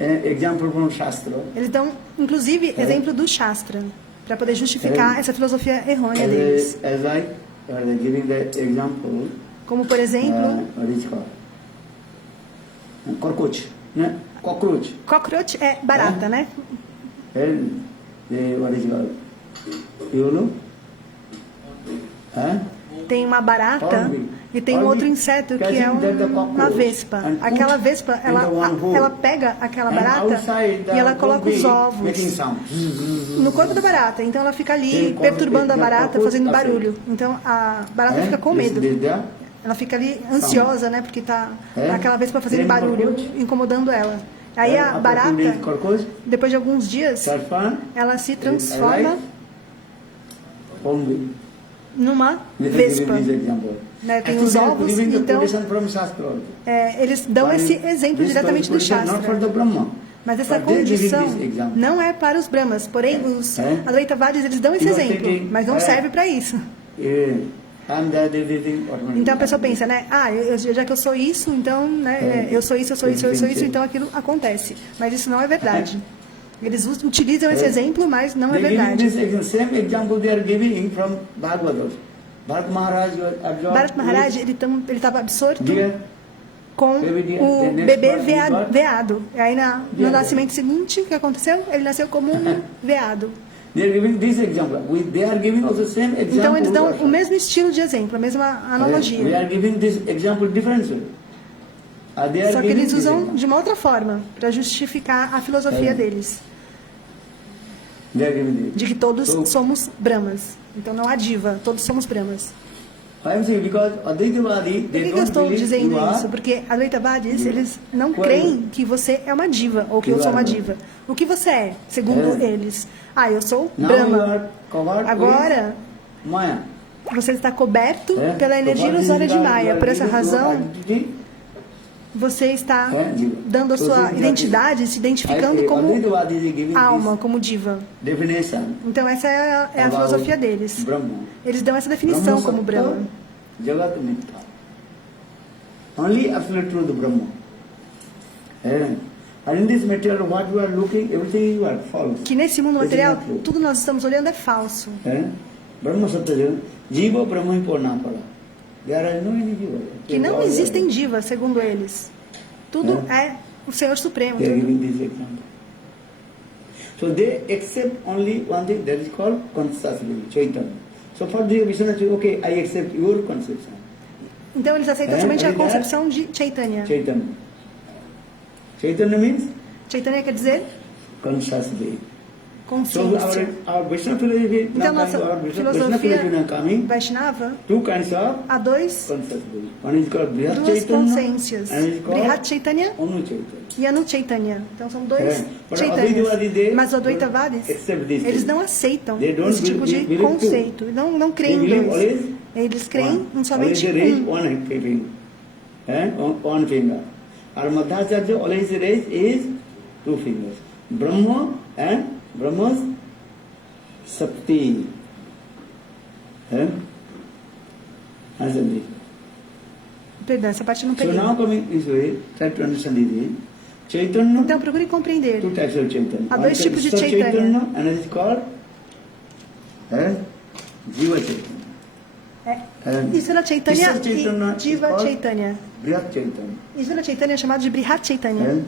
example from Shastra. Eles dão, inclusive, exemplo do Shastra, para poder justificar É. essa filosofia errônea deles. As they're giving the example, Como, por exemplo, what is it called? Cockroach. né? Cockroach. cockroach é barata, né? And what is it called? You know? Tem uma barata Hornbill. e tem um outro inseto que é uma vespa. Aquela vespa, ela pega aquela barata e ela coloca os ovos no corpo da barata. Então ela fica ali perturbando a barata, fazendo barulho. Então a barata fica com medo. ela fica ali ansiosa, né? Porque tá aquela vez para fazer Then barulho, cockroach. incomodando ela. Aí a After 2 barata, days, cockroach, depois de alguns dias, serpent, ela se alive, transforma hornbill. numa Let us vespa. give this example. Né? Tem Actually, os they are ovos, giving the então quotation from Shastra also. eles dão But esse exemplo this diretamente do qualification not for Shastra. the Brahma. Mas essa But they are giving condição this example. não é para os Brahmas, porém os É. Advaitavadis, eles dão esse You are exemplo, thinking, mas não serve para isso. I'm that everything automatically. Então a pessoa pensa, né? Já que eu sou isso, então, né? Eu sou isso, eu sou isso, eu sou isso, então aquilo acontece. Mas isso não é verdade. Eles utilizam esse exemplo, mas não é They giving verdade. this same example they are giving from Bhagavatam. Bharat Maharaj was absorbed Bharat Maharaj, ele estava absorto deer. com Baby deer. o The next bebê one he got veado. E aí no deer. nascimento seguinte, o que aconteceu? Ele nasceu como um veado. They are giving this example. They are giving also same example. Então eles dão also. o mesmo estilo de exemplo, a mesma We analogia. are giving this example differently. They are Só que giving eles this usam example. de uma outra forma para justificar a filosofia deles, They are giving this. de que todos So, somos brahmas. Então não há diva, todos somos brahmas. I am saying because Advaitavadi, Por they que eu don't estou believe dizendo you are. isso? Porque Advaitavadis, eles não Qual creem que você é uma diva, ou que eu sou uma diva. O que você é, segundo eles? Eu sou Now you Brahma. are covered Agora, with Maya. você está coberto É? pela energia So, ilusória de you Maya. are Por essa giving your razão, identity. você está Diva. dando a So, sua this is identidade, se identificando como Advaitavadi is giving alma, como diva. this definition. Então essa é a about filosofia deles. Brahma. Eles dão essa definição como Brahma Brahma. Sattva, Jagat Mithya. Only absolute truth Brahma. And in this material, what you are looking, everything you are false. Que nesse mundo This is material, not true. tudo nós estamos olhando é falso. Brahma Sattva Jagat, Jiva Brahma Purna Pada. There are no any Jiva. Que não existem divas, segundo eles. Tudo é o Senhor Supremo. They are giving this example. So they accept only one thing that is called consciously, Chaitanya. So for the Vishnu, okay, I accept your conception, Então eles aceitam somente a concepção de Chaitanya. Chaitanya. Chaitanya means Chaitanya quer dizer consciously. So consciência. our Vishnu philosophy, Então now nossa our Vishnu filosofia philosophy now coming, Vaishnava, two kinds of há duas consciously. One is called Brihat duas Chaitanya, consciências. and it is called Brihat Chaitanya Anu Chaitanya. e Anu Chaitanya. Então são dois But Chaitanyas. Advaitavadi, Mas os Advaitavadis, accept this eles thing. não aceitam They don't esse tipo de believe two. conceito. Não creem They em believe dois. always Eles creem em one. somente Always they raise um. one finger. One finger. Our Madhacharya always raise is two fingers. Brahma and Brahma's Sakti. Answer this. Perdão, essa parte eu não So peguei. now coming this way, try to understand this. Chaitanya, Então procure compreender. two types of Chaitanya. Há One dois type tipos de is Chaitanya. and it is called Jiva Chaitanya. Isvara Chaitanya Isvara Chaitanya e Jiva is called Chaitanya. Brihat Chaitanya. Isvara Chaitanya é chamado de Brihat Chaitanya.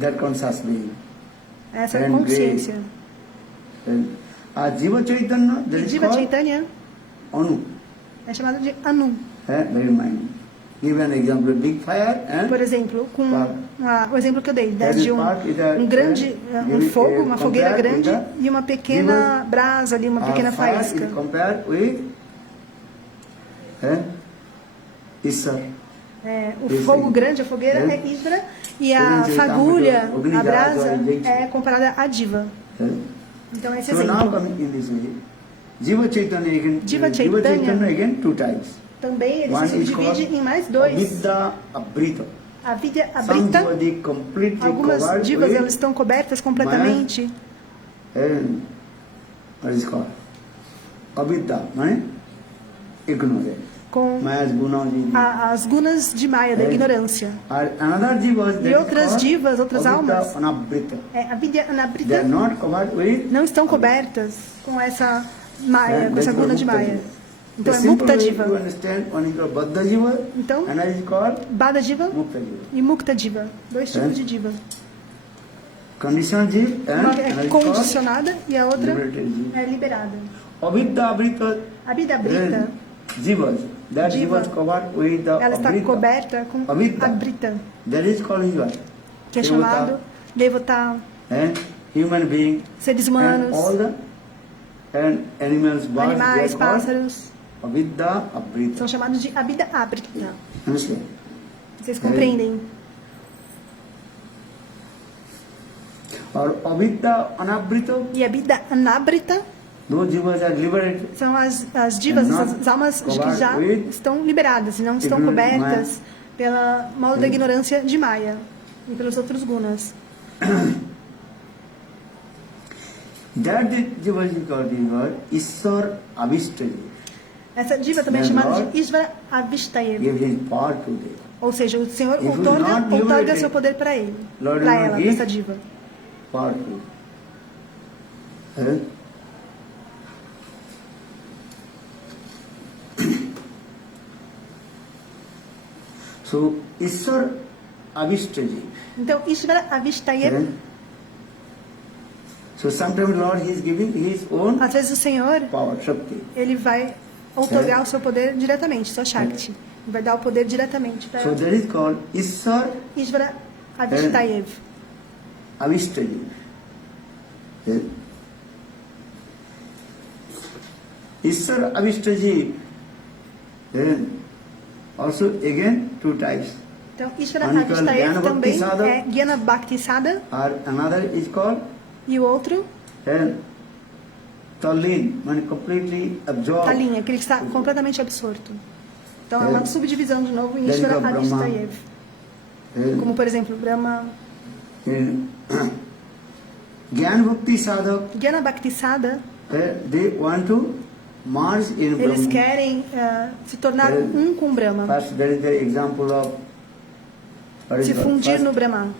That conscious being. Essa and consciência. Jiva Chaitanya, that E is Jiva called Chaitanya Anu. é chamado de Anu. Bear in mind. Give an example, big fire and Por exemplo, com o exemplo que eu dei, That de is part is a- um grande fogo, uma fogueira compared grande with the e uma pequena brasa ali, uma pequena fire is faísca. compared with Isar. O Esse fogo aí. grande, a fogueira É. é Isvara e a Seja, fagulha, então, a obrigado, brasa, gente. é comparada a Diva. Então esse So now exemplo. coming in this way, Jiva Chaitanya again, Jiva Chaitanya. again two types. Também ele One se is subdivide called em mais dois. Avidya Abrita. A Vidya Some Abrita, Jiva they completely algumas covered divas with elas estão cobertas completamente. and what is called Avidya, right? Ignorance. Com Maya's gunas is as gunas de Maya, da É. ignorância. another jivas that E outras is called divas, outras Avidya almas. Anabrita. A Vidya They are Anabrita not covered with não estão cobertas com essa Maya, com essa that's guna called de Mukta Maya. Jiva. Então The é simple Mukta way Diva. to understand, one is called Baddha Jiva, Então, and is called Bada Diva Mukta Jiva. e Mukta Diva. Dois tipos de diva. Conditional Jiva Uma and é another is called condicionada e a outra liberated Jiva. é liberada. Avidya Abrita, A Vida Brita, Jivas. That Jiva. Jivas covered with the ela está Abrita. coberta com Abrita. a Brita, That is called Jiva. que é Devata, chamado Devata, human being, seres and humanos, all the and animals, birds, animais, they are called pássaros, Avidya Abrita. São chamados de Abhida Abrita. Understand? Vocês compreendem? Or Avidya Anabrita, E Abhida Anabrita those jivas are liberated. são as divas, as almas que já estão liberadas e não estão cobertas pela mal da ignorância de Maya e pelos outros gunas. That jiva is called Ishwar Avishtaji. Essa diva também é chamada de Ishvara Avishtayev. Give his power to them. Ou seja, o Senhor If outorga seu poder para ele, Lord para will ela, give essa diva. Power to them. So, Ishwar Avishtaji. Então, Ishvara Avishtayev, So sometimes Lord is giving his own às vezes o Senhor, power, Shakti. ele vai outorgar o seu poder diretamente, sua Shakti. Ele vai dar o poder diretamente para So ela. that is called Ishwar Ishvara Avishtayev. Avishtaji. Ishwar Avishtaji. Then also again two types. Então, Ishvara One called Avishtayev Jnana também Bhakti Sadha. é Jnana Bhakti Sadha, Or another is called e o outro, Tallin, means completely absorbed. Talinha, aquele que está completamente absorto. Então, é uma subdivisão de novo em Then you Ishvara got Brahma. Avishtayev. Como, por exemplo, Brahma, Jnana Bhakti Sadhak, Jnana Bhakti Sadha, they want to merge in eles Brahma. querem se tornar um com Brahma, First, there is the example of se fundir no Brahma.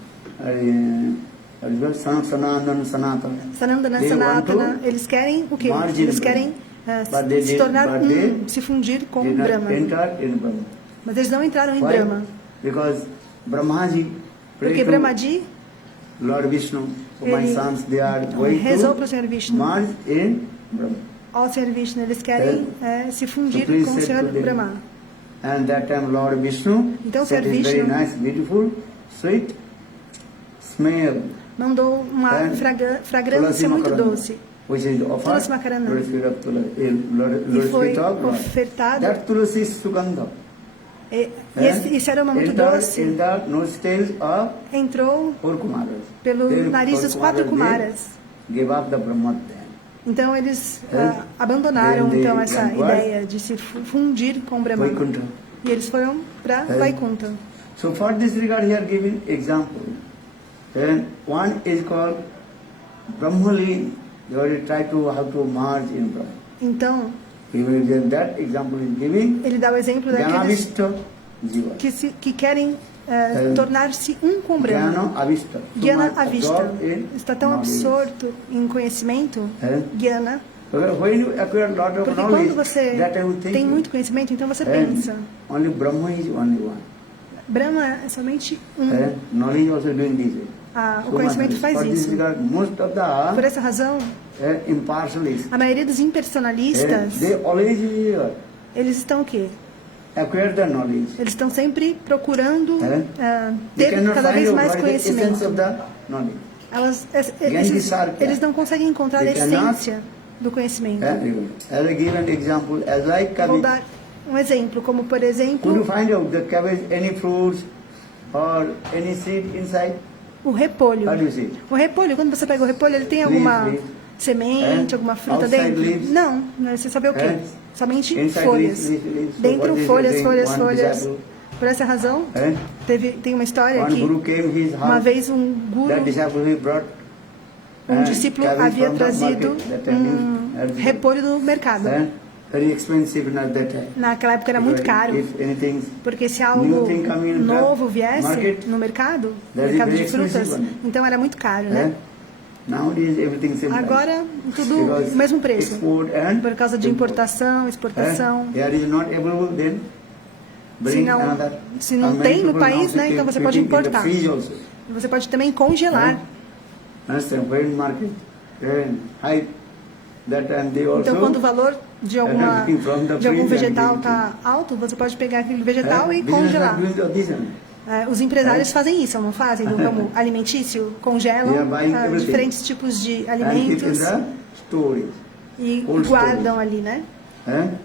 Sanatana, Sanatana. Sanandana, They want Sanatana, to eles querem o quê? merge in Eles querem But they se did- tornar but they se fundir com did not Brahma. enter in Brahma. Mas eles não entraram em Why? Brahma. Because Brahmaji prayed Porque to Brahmaji, Lord Vishnu, my ele sons, they are going rezou para o to Senhor Vishnu. merge in Brahma. Ao Senhor Vishnu, eles querem se fundir So please com o say Senhor to them. Brahma. And that time Lord Vishnu Então, said Senhor is very Vishnu nice, beautiful, sweet smell. Mandou uma And fragrância muito Makarana, doce. which is offered Tulasi Makarana. Lord's feet of Tulasi, E Lord's foi feet of Lord. ofertado. That Tulasi is Sugandha. E esse aroma muito Entered doce in the nostrils of entrou 4 Kumaras. pelo Then nariz dos 4 they Kumaras. gave up the Brahma then. Então eles abandonaram Then they então essa went where? ideia de se fundir com Brahma. Vaikuntha. E eles foram para Vaikuntha. So for this regard here giving example. Then one is called Brahmalin. They already try to how to merge in Brahma. Então, That example is giving ele dá o exemplo daqueles Jnanavishta Jiva. que querem tornar-se um com Brahma. Jnana Avishta. Gyana So much Avishta. absorbed in Está tão knowledge. absorto em conhecimento, Gyana, When you acquire a lot of porque knowledge, quando você that I will think tem muito conhecimento, então você and pensa, only Brahma is only one. Brahma é somente um. Knowledge also doing this way. O conhecimento faz For this isso. regard, most of Por the essa razão, impartialists, a maioria dos impersonalistas, they always eles estão o quê? acquire the knowledge. Eles estão sempre procurando They ter cannot cada find vez out mais what is the essence conhecimento. of the knowledge. Eles não conseguem encontrar a They cannot- essência do conhecimento. As I give an example, as like Vou cabbage, dar um exemplo, como por could you exemplo, find out the cabbage, any fruits or any seed inside? o repolho. How do you see? O repolho, quando você pega o repolho, ele tem alguma Leaves. semente, alguma fruta Outside dentro? leaves. Não, você sabe o quê? And Somente inside folhas. leaves. So Dentro, what is folhas, the thing? folhas, One folhas. disciple, Por essa razão, tem uma história one que guru came his uma house. vez um guru, That disciple he brought discípulo cabbage havia from the trazido market. That time repolho do mercado. very expensive at that time. Naquela época era muito caro, If anything, porque se algo new thing come in the novo viesse market, no mercado, that is mercado very de frutas, expensive one. então era muito caro, né? Nowadays everything same Agora, tudo Because o mesmo preço. export and Por causa de import. importação, exportação. Here is not available, then bring another. Se não And many tem no people país, now né, então você keeping pode in the importar. fridge also. E você pode também congelar. Understand? When market high that and they also Então, quando o valor de from the algum fridge vegetal and está alto, você pode pegar aquele vegetal e business congelar. are doing this one. Os empresários fazem isso, não fazem? No ramo alimentício, congelam They are buying everything. diferentes tipos de And keep in alimentos the storage. e cold guardam ali, né?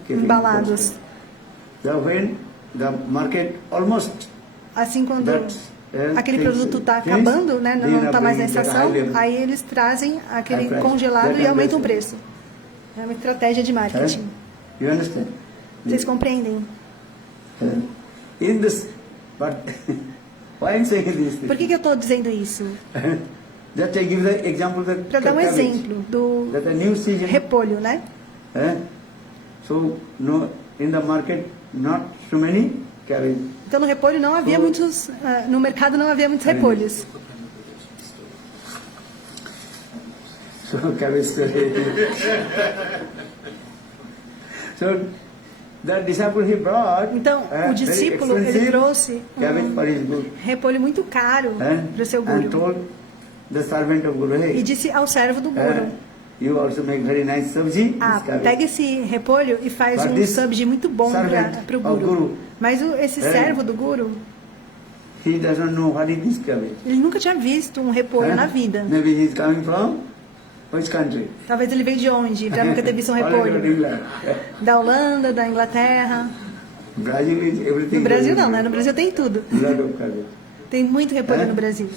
keeping embalados. posted. When the market almost Assim, quando that, aquele things produto está change, acabando, né, they não are está mais na bringing that estação, high level. aí eles trazem aquele High price. congelado That e aumentam o understand. preço. É uma estratégia de marketing. You understand? Vocês compreendem? In this, but why I'm saying this? Por que eu estou dizendo isso? Just I give the example that Para dar um cabbage, exemplo do that a new season. repolho, né? So no, in the market, not so many cabbage. Então no repolho não havia muitos, no mercado não havia muitos repolhos. So cabbage. So the disciple he brought. Então o discípulo ele trouxe cabbage for his guru. repolho muito caro para o seu And guru told the servant of guru, hey, e disse ao servo do guru: you also make very nice sabji. pega esse repolho e faz But um this sabji muito bom para o of guru. Mas esse servo do guru, he doesn't know what is this cabbage. ele nunca tinha visto um repolho na vida. Maybe he is coming from which country? Talvez ele veio de onde, para nunca ter visto um repolho. England. Da Holanda, da Inglaterra. Brazil is everything. No Brasil não, né? No Brasil tem tudo. Lot of cabbage. Tem muito repolho no Brasil.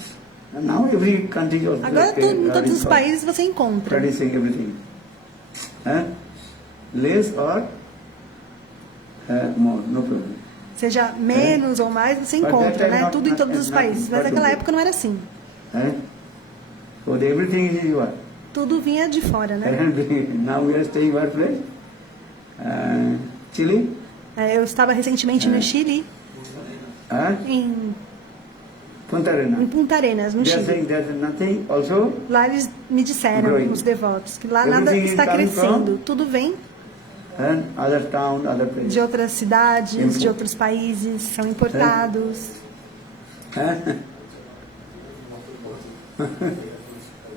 And now every country of Agora em todos os países você encontra. producing everything. Less or more, no problem. Seja menos ou mais, você encontra, né? Tudo em todos os países. Mas naquela época não era assim. So everything is what? Tudo vinha de fora, né? And now we are staying what place? Chile? Eu estava recentemente no Chile, em Punta Arenas. Punta Arenas, no They are Chile. saying there's nothing also. Lá eles me disseram, Growing. os devotos, que lá nada Everything is está coming crescendo. Tudo vem And other town, other place. de outras cidades, de outros países, são importados.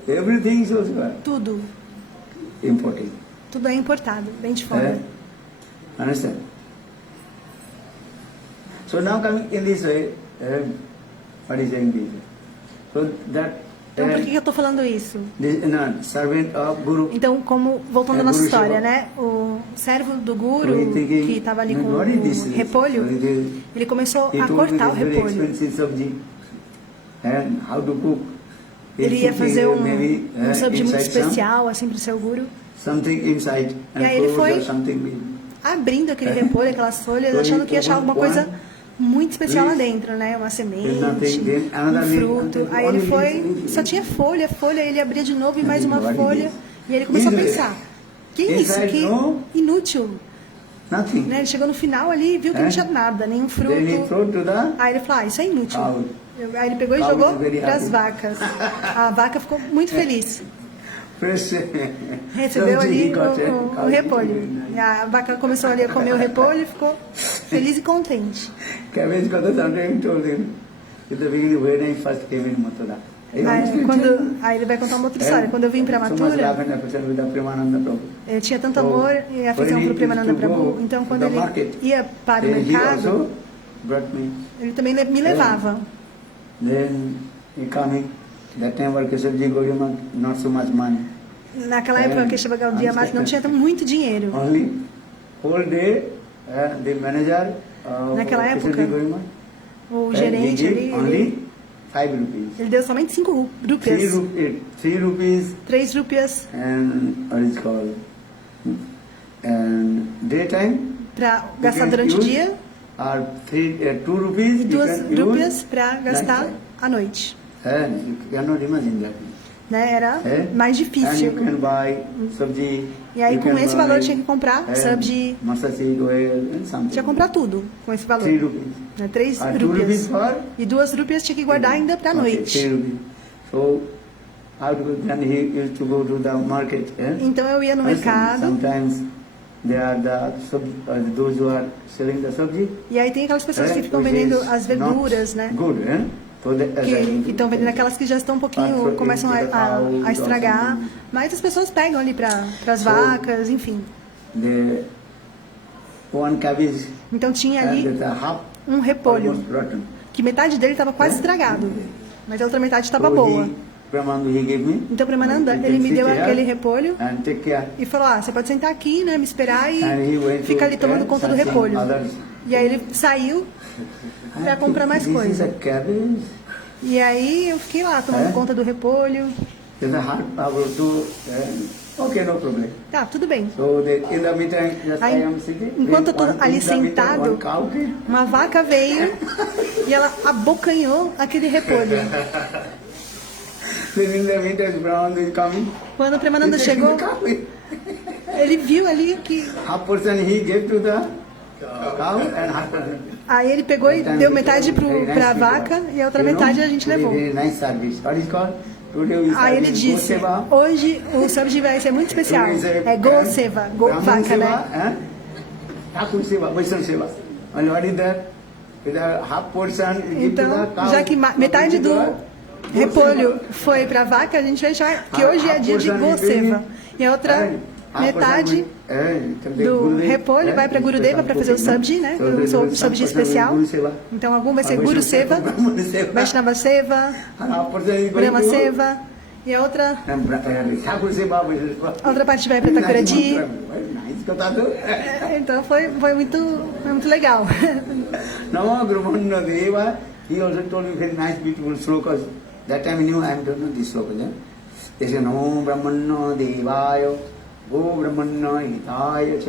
Everything is also Tudo, important. tudo é importado, vem de fora. Understand? So now coming in this way, what is saying this? So that Então por que eu estou falando isso? this servant of Guru. Então, como voltando à nossa Guru história, Shiva. né? O servo do guru So he thinking, que estava ali com what is this? o repolho, So ele começou he a told me cortar o this very repolho. expensive sabji and how to cook. Ele ia fazer maybe, um sabji muito inside especial, assim, para o seu guru. something inside and E aí ele fruits foi or something. Abrindo aquele repolho, aquelas folhas, achando que ia achar alguma coisa muito especial lá dentro, né? Uma semente, um fruto. Aí ele foi, só tinha folha, ele abria de novo e mais uma folha. E ele começou a pensar, que isso? Que inútil. Nothing. Né? Ele chegou no final ali e viu que não tinha nada, nenhum fruto. Then he threw to the Aí ele falou, isso é inútil. cow. Aí ele pegou e Cow jogou is very para as happy. vacas. A vaca ficou muito feliz. Fresh. Recebeu sabji he ali got, o repolho. E a vaca começou ali a comer o repolho e ficou feliz e contente. Cabbage got the sometimes told him in the beginning when I first came in Mathura. Aí ele vai contar uma outra história. Quando eu vim para Mathura, eu tinha tanto amor e afeição para o Premananda Prabhu. Então, quando ele ia para o mercado, ele também me levava. Then he coming. That time our Keshavji Gauriya not so much money. Naquela época, que Kesava Gaudiya Math não tinha muito dinheiro. Only whole day the manager Naquela época, Keshavji Gauriya o gerente ali, only 5 rupees. ele deu somente 5 rupias. 3 rupees 3 rupias and what is called and daytime para gastar durante o dia or 2 rupees e 2 rupias para gastar à noite. And you cannot imagine that. Né? Era mais And you difícil. can buy sabji. E aí, you com can esse buy, valor, tinha que comprar sabji. mustard seed oil and something. Tinha que comprar tudo com esse valor. 3 rupees. Né? 3 2 rupees rupias. for E 2 rupias tinha que guardar ainda para a Okay, noite. 3 rupees. So how to then he used to go to the market. Então eu ia no mercado. Sometimes they are those who are selling the sabji. E aí tem aquelas pessoas que ficam which vendendo is as verduras, né? not Good, So Que estão vendendo aquelas que já estão um pouquinho, começam a estragar. Mas as pessoas pegam ali para as vacas, enfim. The one cabbage Então tinha ali and the half um repolho, almost rotten. que metade dele estava quase estragado, mas a outra metade estava So boa. Brahmananda he gave me. Então Brahmananda, You ele can me sit deu here aquele repolho and take care. e falou, você pode sentar aqui, né, me esperar e And he went ficar ali to tomando conta do something repolho. others. E aí ele saiu para comprar mais This is coisa. a cabbage. E aí eu fiquei lá tomando conta do repolho. There's a hard power to. Okay, no problem. Tá, tudo bem. So in the meantime, just Aí, I am sitting. enquanto eu tô One- ali in the meantime, sentado, one cow came. uma vaca veio e ela abocanhou aquele repolho. Then in the meantime, Brahmananda is coming. Quando o Premananda He's taking chegou, the cow. ele viu ali que... Half portion he gave to the cow and half portion. Aí ele pegou e deu metade pra vaca e a outra metade a gente levou. Very nice service. What is called? Today we Aí ele service disse, Goseva. hoje o sabji vai ser muito especial. É Goseva, Brahman vaca, né? Seva, Thakur Seva, Vaishnav Seva. And what is that? With a half portion, you give to Então, the cow. já que metade do repolho foi pra vaca, a gente vai achar que hoje é dia de Goseva. E a outra metade do repolho vai para Gurudeva para fazer o sabji, né? O sabji especial. Então, algum vai ser Guru Seva, Vaishnava Seva, Brahma Seva. E a outra parte vai para Thakuradi. Então, foi muito legal. Namo Brahmananda Deva, he also told me very nice, beautiful slokas. That time he knew I am doing this sloka. They say, Namo Brahmananda Devaya, Go Brahmananda Hitaya,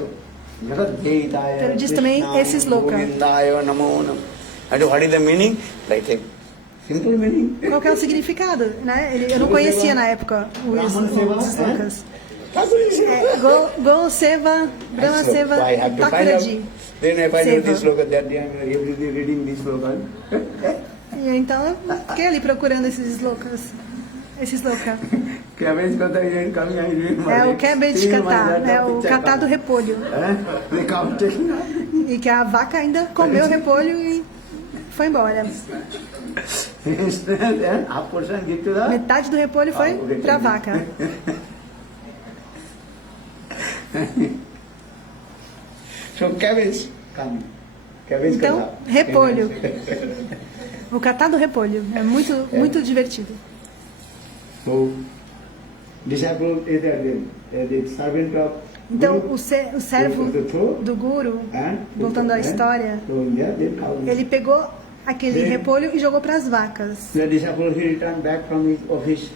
Jagat Hitaya. Ele diz também esse sloka. Govindaya, Namo Namo. And what is the meaning? Like a simple meaning. Qual que é o significado? Né? Eu não conhecia na época os slokas. Go Seva, Brahma Seva, Thakuradi. Then I find out this Seva. sloka, that day I am every day reading this sloka. E então eu fiquei ali procurando esses slokas. Cabbage kata is coming, I read my É o cabbage kata, my é o kata do repolho. They come taking. E que a vaca ainda comeu o repolho e foi embora. And half portion give to the. Metade do repolho foi pra vaca. So cabbage coming. Cabbage Então, kata. repolho. O kata do repolho. É muito divertido. So, disciple is the servant of. Então, o servo do Guru, voltando à história, ele pegou aquele repolho e jogou para as vacas.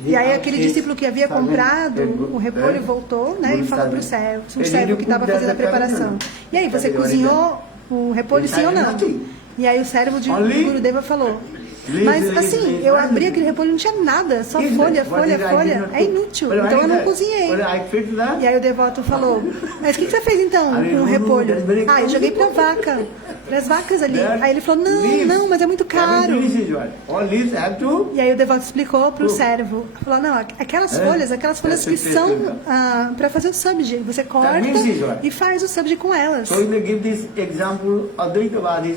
E aí aquele discípulo que havia comprado o repolho voltou, né, e falou para o servo que estava fazendo a preparação. E aí, você cozinhou o repolho, sim ou não? E aí o servo de Gurudeva falou, mas assim, eu abri aquele repolho e não tinha nada, só folha. É inútil, então eu não cozinhei. E aí o devoto falou, mas o que você fez então com o repolho? Ah, eu joguei para as vacas ali. Aí ele falou, não, mas é muito caro. E aí o devoto explicou para o servo, falou, não, aquelas folhas que são para fazer o sabji, você corta e faz o sabji com elas.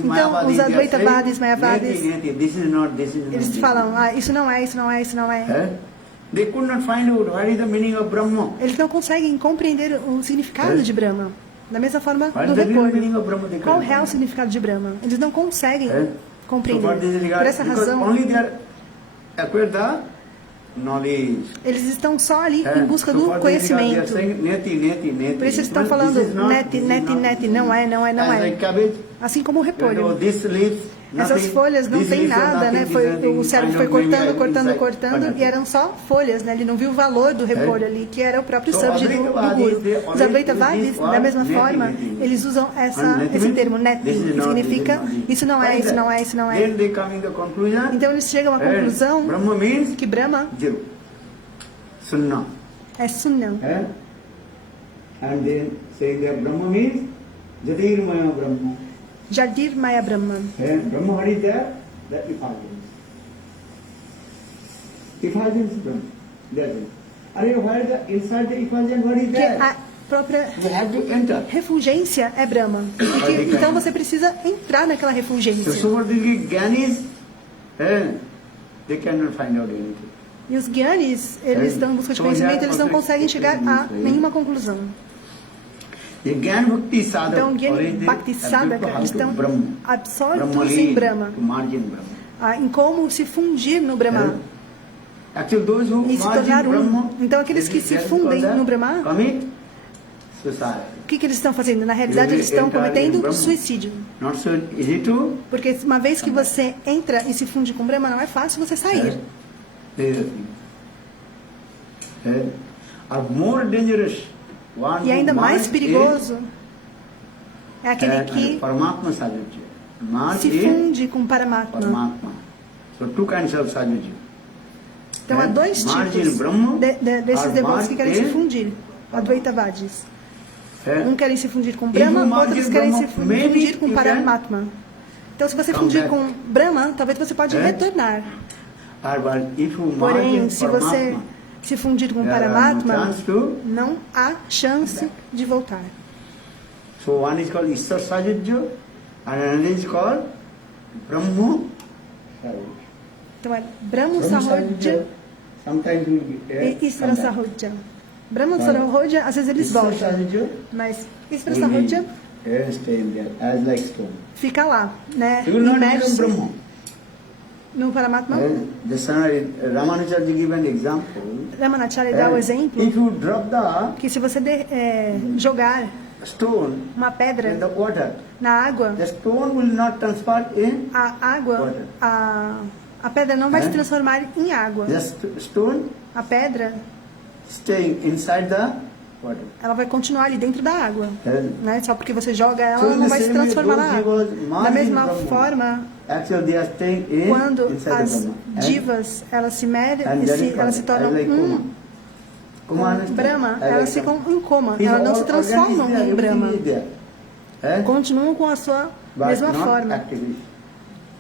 Então os Advaitavadis, Mayavadis, eles falam, isso não é. They could not find out what is the meaning of Brahma. Eles não conseguem compreender o significado de Brahma. Da mesma forma What do is the real meaning repolho. of Brahma? They Qual cannot é o find. significado de Brahma? Eles não conseguem So for compreender. this regard, Por essa because razão, only they are acquire the knowledge. eles estão só ali em busca do conhecimento. Por isso eles estão falando neti, não é. Assim como o repolho. Essas folhas não tem nada, né? O servo foi cortando e eram só folhas, né? Ele não viu o valor do repolho ali, que era o próprio sabji do Guru. Os Advaitavadis, da mesma forma, eles usam esse termo neti, que significa isso não é. Então eles chegam à conclusão que Brahma é Sunna. And then saying that Brahma means Jatirmaya Brahma. Jadir Maya Brahman. Brahma, what is that? The effulgence. Effulgence Brahma. That's it. Where is the inside the effulgence? What is Que that? a própria You have to enter. refulgência é Brahma. Então você precisa entrar naquela refulgência. So for these Gyanis, they cannot find out anything. E os Gyanis, eles estão em busca de conhecimento, eles não conseguem chegar a nenhuma conclusão. The Gyan Bhakti Sadhaka, Então, Gyan Bhakti Sadhaka, eles estão absortos em Brahma, em como se fundir no Brahma. Actually, those who e se merge tornar in Brahma, um. Então, aqueles que se that's fundem called no Brahma, commit suicide. o que eles estão fazendo? Na realidade, eles estão cometendo suicídio. Not so easy to. Porque uma vez que você entra e se funde com Brahma, não é fácil você sair. There is a thing. Are more dangerous. One E ainda who mais merge perigoso é aquele in, que Paramatma sadhya. Merge se in funde com Paramatma. Paramatma. So two kinds of sadhya. Então há dois Merge in tipos Brahma desses or devotos que querem se merge in fundir. Advaitavadis. Um querem se fundir com If Brahma, you merge outros in querem se Brahma, maybe fundir com you can Paramatma. Então, se você come fundir back. com Brahma, talvez você pode retornar. But if you merge Porém, in se você Paramatma, se fundir com there are no Paramatma, chance to. não há chance de voltar. So one is called Ishtar sadhya and another is called Brahma sadhya. Então é Brahma Brahma Sahodja sometimes will be e Isra Sahodja. Brahma Sahodja, às vezes eles Ishtar voltam, sadhya mas Isra will Sahodja be stay in there as like stone. fica lá, né? You will not become Imerso Brahma. no Paramatma. The Ramanujacharya give an example. Ramanacharya dá o exemplo If you drop the que se você jogar stone uma in pedra the water, na água, the stone will not transfer in a água, water. a pedra não vai se transformar em água. The stone A pedra, staying inside the water. ela vai continuar ali dentro da água, And né? Só porque você joga ela, So ela in não the vai se same way, transformar na those água. jivas Da merge in mesma Brahma. forma, Actually, they are staying quando inside the as Brahma. divas elas se medem, And that is elas se called tornam like um Kuma com understand? Brahma, As elas like ficam em coma, His elas não se all organ is transformam there, em everything Brahma, is there. continuam com a sua But mesma not forma, actively.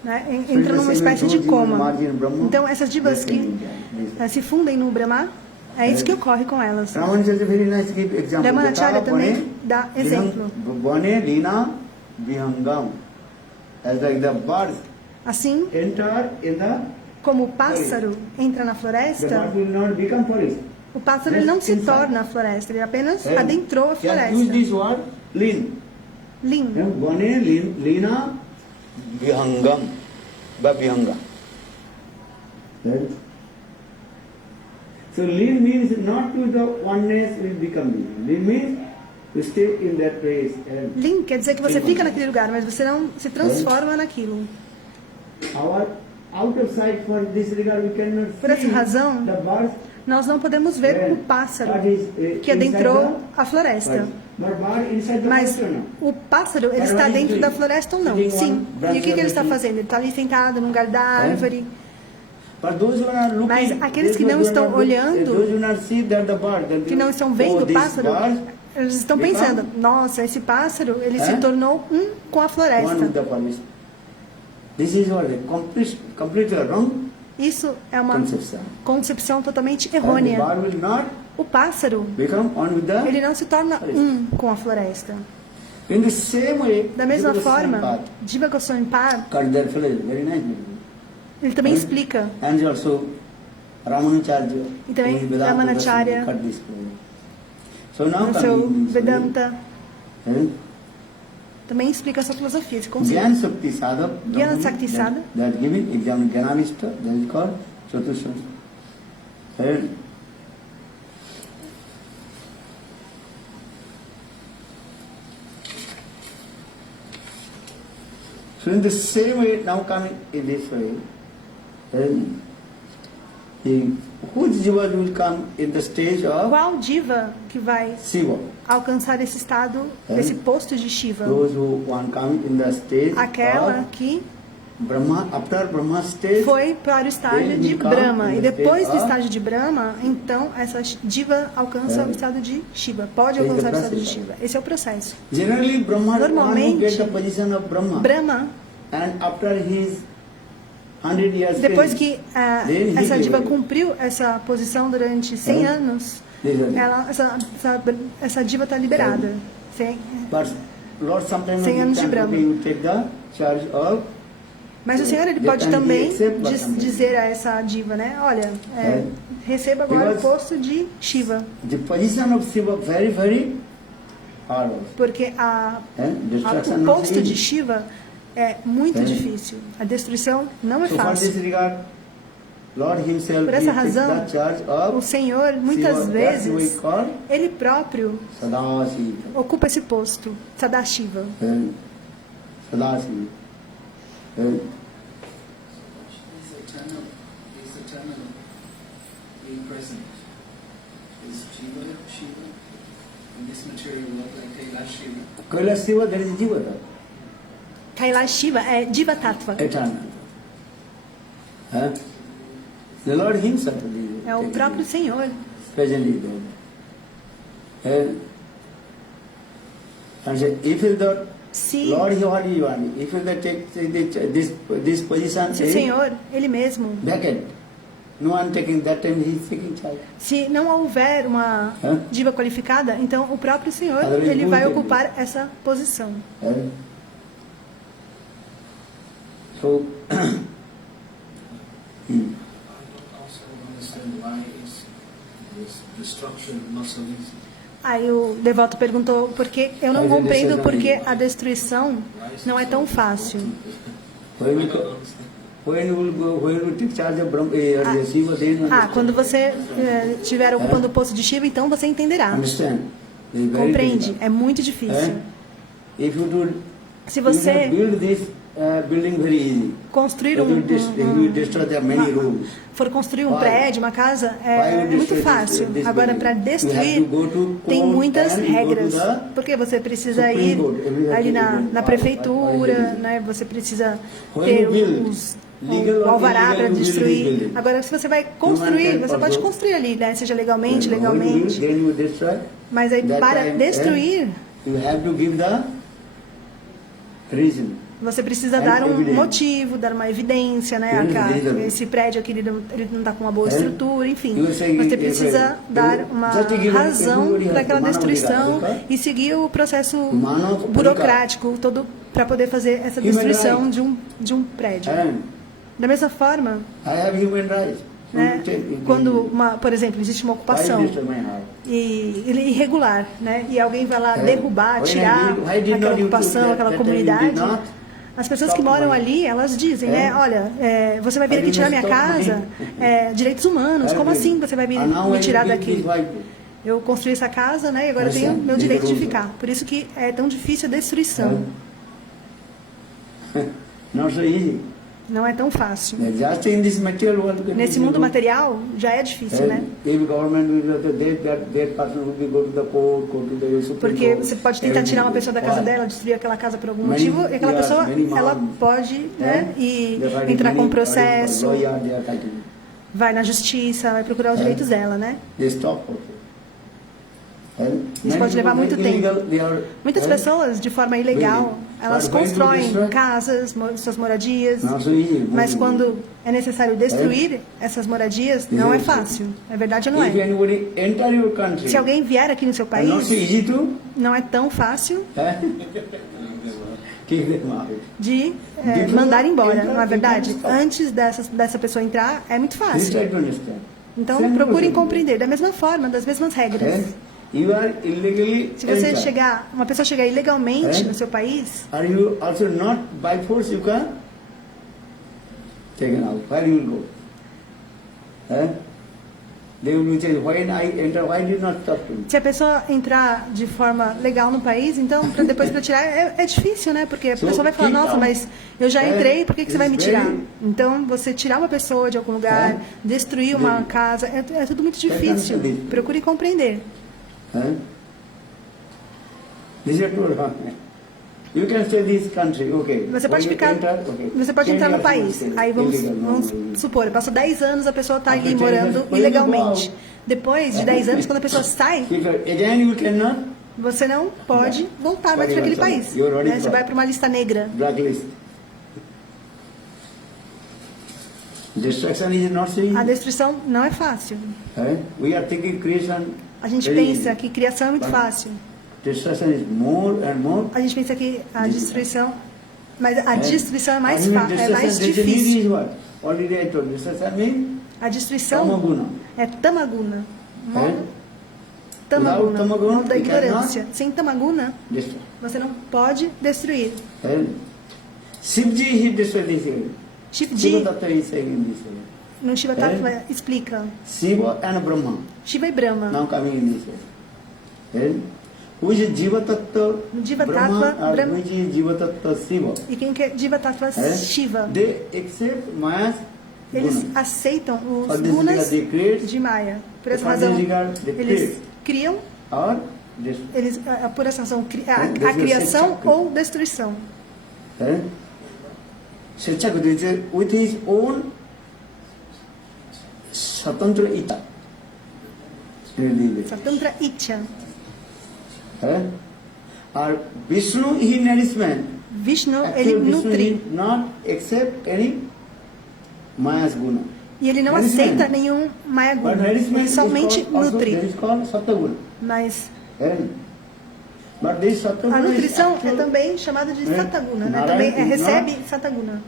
né? So in Entram the numa same espécie way, de those jivas coma. merge in Brahma, Então essas divas they stay que in there. se fundem no Brahma, é isso que ocorre com elas. Ramanujacharya very nice give example. Ramanacharya Yatha também bane dá exemplo. Bane lina vihangam. As like the birds Assim enter in the como o pássaro entra na the floresta, bird will not become forest. o pássaro ele não se torna a floresta, ele apenas adentrou a Can use floresta. this word lin. Lin. Bane lina vihangam. Vihanga. Right? So lean means not to the oneness will become lean. Lean means to stay in that place. And Lin quer dizer que você fica naquele lugar, mas você não se transforma naquilo. our out of sight for this regard we cannot Por essa see razão, the birds. Nós não podemos ver o pássaro que adentrou a floresta. But bird inside the Mas forest, no? o pássaro, ele está dentro da floresta ou não? Sim. E o que ele está fazendo? Ele está ali sentado num galho da árvore. But those who are looking, Mas aqueles que those não who are estão not looking, olhando, those who not see that the bird, that que não estão vendo o pássaro, eles estão pensando, nossa, esse pássaro, ele se tornou um com a one floresta. with the forest. This is what completely wrong Isso é uma conception. concepção totalmente And the errônea. bird will not O pássaro, become one with the. ele não se torna um com a floresta. In the same way, Da mesma Jiva Goswami forma, Pad Jiva Goswami Pad, cut their flesh, very nice. ele também explica. And also Ramanujacharya. E também in Vedanta Ramanacharya, cut this flesh. So now no seu coming this way, Vedanta, eh, também explica essa filosofia, esse conceito. Gyan Sakti Sadhak. Gyan Sakti Sadhak. That giving exam Gyanavishta, that is called Chatushan. And so in the same way, now coming in this way, then whose jiva will come in the stage of Qual diva que vai Shiva? alcançar esse estado, esse posto de Shiva? Those who want come in the stage Aquela of que Brahma, after Brahma stage, foi para o estágio Ele de come Brahma. in E the depois do state of- estágio de Brahma, então essa diva alcança o estado de Shiva. Pode Esse é o alcançar o estado de processo. Shiva. Esse é o processo. generally Brahma want to Normalmente, get the position of Brahma. Brahma, And after his 100 years depois stay, que then he essa diva gave it. cumpriu essa posição durante 100 anos, essa diva está liberada. But Lord sometimes 100 anos de can Brahma. you take the charge of Mas o Senhor ele pode também dizer a essa diva, né? Olha, receba agora o posto de Shiva. the position of Shiva very, very hard. Porque Destruction o not posto de easy. Shiva é muito difícil. A destruição não é So for this fácil. regard, Lord himself Por essa he takes razão, the charge o of Senhor, muitas Shiva. That's why we vezes, call Ele próprio Sadashiva. ocupa esse posto, Sadashiva. Sadashiva. He's eternal, being present. Is Shiva, in this material world like Kailash Shiva. Kailash Shiva, there is Jiva. Kailash Shiva é Jiva Tattva. Eternal. The Lord himself É o próprio Senhor. presently there. And say, if the Se, Lord, what do you want? If you take this position, se o Senhor, Ele mesmo, vacant. No one taking that time, he is taking charge. se não houver uma diva qualificada, então o próprio Senhor, Ele vai ocupar essa posição. So, I don't also understand why is this destruction not so easy. Aí o devoto perguntou por que eu não compreendo por que a destruição não é tão fácil. when you take charge of Brahma, Shiva, then Quando você estiver ocupando o posto de Shiva, então você entenderá. understand. It's very Compreende? difficult. É muito difícil. If you do, Se you can você build this building very easy. construir You will destroy the many rooms. for construir um Why? prédio, uma casa, Why é you muito destroy fácil. this Agora, building? para You destruir, have to go to tem court muitas and go to regras. the Porque você precisa Supreme ir Court. You have ali to na go to prefeitura, court. né? Você precisa When ter you build, legal o or alvará illegal, para you build this destruir. building. Agora, se você vai construir, can você pode also- construir ali, né? Seja legalmente, When you build, legalmente. then you destroy. Mas aí, That para time, destruir, you have to give the reason. você precisa And dar um evidence. motivo, dar uma evidência, né? Evidence. Esse prédio aqui, ele não está com uma boa And estrutura, enfim. you say, Você if precisa dar uma just to give razão everybody para aquela has destruição Manav e seguir o processo Manav burocrático todo para poder fazer essa Human destruição right. de um prédio. And Da mesma forma, I have human rights. So né, you take- quando, por exemplo, existe uma Why ocupação destroy my house? e ele é irregular, né? E alguém vai lá É. derrubar, Why tirar did not aquela you ocupação, do that? aquela That time you did comunidade. not As pessoas que stop moram my- ali, elas dizem, É. né? Olha, você vai vir I aqui tirar didn't minha stop casa, my- direitos humanos. Como assim você vai vir And now me I tirar build daqui? this white. Eu construí essa casa, né? E agora eu tenho Understand? meu direito de Legal. ficar. Por isso que é tão difícil a destruição. Not so easy. Não é tão fácil. Just in this material world. Nesse mundo material já é difícil, né? If government will that person will be go to the court, go to the Supreme Porque Court, você pode tentar tirar uma pessoa da casa Why? dela, destruir aquela casa por algum Many- motivo, e aquela yeah, pessoa, many ela mountains. pode, né? E They're fighting entrar com many- processo, lawyer, they are fighting. vai na justiça, vai procurar os É. direitos dela, né? They stop also. Isso pode levar muito tempo. tempo. Muitas pessoas, de forma ilegal, elas But when you constroem destroy- casas, suas moradias, Not so easy. mas quando é necessário destruir essas moradias, não é fácil. Na verdade, não If é. anybody enter your country, Se alguém vier aqui no seu and not so país, easy to não é tão fácil kick them out. de mandar embora, não é verdade? Antes dessa pessoa entrar, é muito Please fácil. try to understand. Então, Same procurem procedure. compreender da mesma forma, das mesmas regras. You are illegally Se você enter. uma pessoa chegar ilegalmente É. no seu país, Are you also not by force you can taken out? Where you will go? They will be saying, when I enter, why did not stop me? se a pessoa entrar de forma legal no país, então depois para tirar é difícil, né? Porque a So, pessoa vai falar, keep nossa, out. mas eu já entrei, por que você vai me It's tirar? very- Então, você tirar uma pessoa de algum lugar, destruir uma Very- casa, é tudo muito difícil. Very- Procure compreender. This is true. You can stay this country, okay. Você pode When you ficar, enter, okay. você pode Change entrar no your país. state, Aí vamos illegal, supor, passou 10 anos, a pessoa está ali After 10 morando years, ilegalmente. go out. Depois de 10 anos, quando a pessoa sai, Again you cannot você não pode voltar mais para aquele país. You're already Né? Você vai para uma lista negra. blacklist. Destruction is not so easy. A destruição não é fácil. We are thinking creation. A gente very pensa easy. que criação é muito But fácil. Destruction is more and more. A gente pensa que a destruição, mas a destruição é mais, Destruction é mais is difícil. what? Already I told you. Destruction means A destruição tamaguna. é tamaguna. Eh? Tamaguna, Without tamaguna, mão da you cannot ignorância. Sem tamaguna, Destroy. você não pode destruir. Shivji he destroyed this area. Shivji, Shiva Tattva is saying in this area. no Shiva Tattva explica Shiva and Brahma. Shiva e Brahma. Now coming in this way. And who is Jiva Tattva? Jiva Brahma, Tattva, or Brahma. which is Jiva Tattva Shiva? E quem que é Jiva Tattva Shiva? They accept Maya's Eles guna. aceitam For os this gunas regard they create, de Maya. Por essa for this razão, regard they eles create. criam, Or destroy. eles, por essa razão, This a is criação Shiksha. ou destruição. Shiksha with his own Swatantra Ita. Satantra Itya. Or Vishnu, he nourishment. Vishnu, ele Actually, Vishnu nutre. did not accept any Maya's guna. E ele não Nourishment. aceita nenhum Maya But Guna. nourishment Ele is somente called, also, nutre. that is called Sattva-guna. Mas But this Sattva-guna a nutrição is é actual, também chamada de Sataguna, né? Narayana Também is recebe not- Sataguna.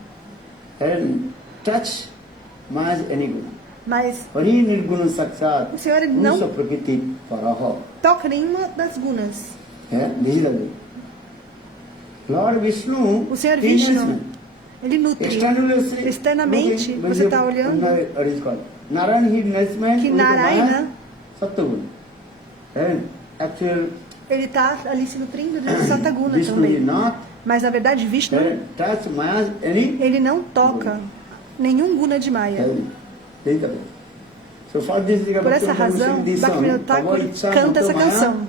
and touch Maya's any guna. Mas Hari nirguna sakshat o Senhor ele não purusa prakriti paraha. toca nenhuma das gunas. This is the way. Lord Vishnu, O Senhor he Vishnu, nourishment. ele nutre. Externally, Externamente, você está olhando Narayana, he nourishment que with the Narayana, Maya Sattva-guna. And actual ele está ali se nutrindo de Sataguna Vishnu também. is not Mas na verdade, Vishnu, touch Maya's any. ele não toca nenhum guna de Maya. So for this, Por essa razão, Bhaktivinoda Thakur canta essa canção.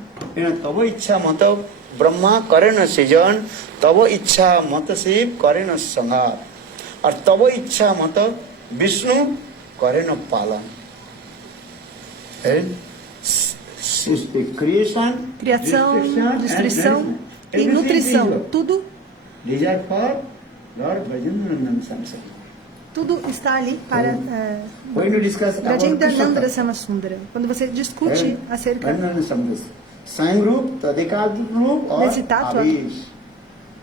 Tava ichha mata Brahma करे न सृजन, तब इच्छा मत शिव करे न संहार, और तब इच्छा मत विष्णु करे न पालन. Creation, Criação, destruição e nutrição. Tudo, Desire for Lord Brajendranath Samsara. tudo está ali para When you discuss about Brajendanandra Krishna, Samasundara. Quando você discute acerca Sangrup, Tadikadrup or desse tattva, Avish.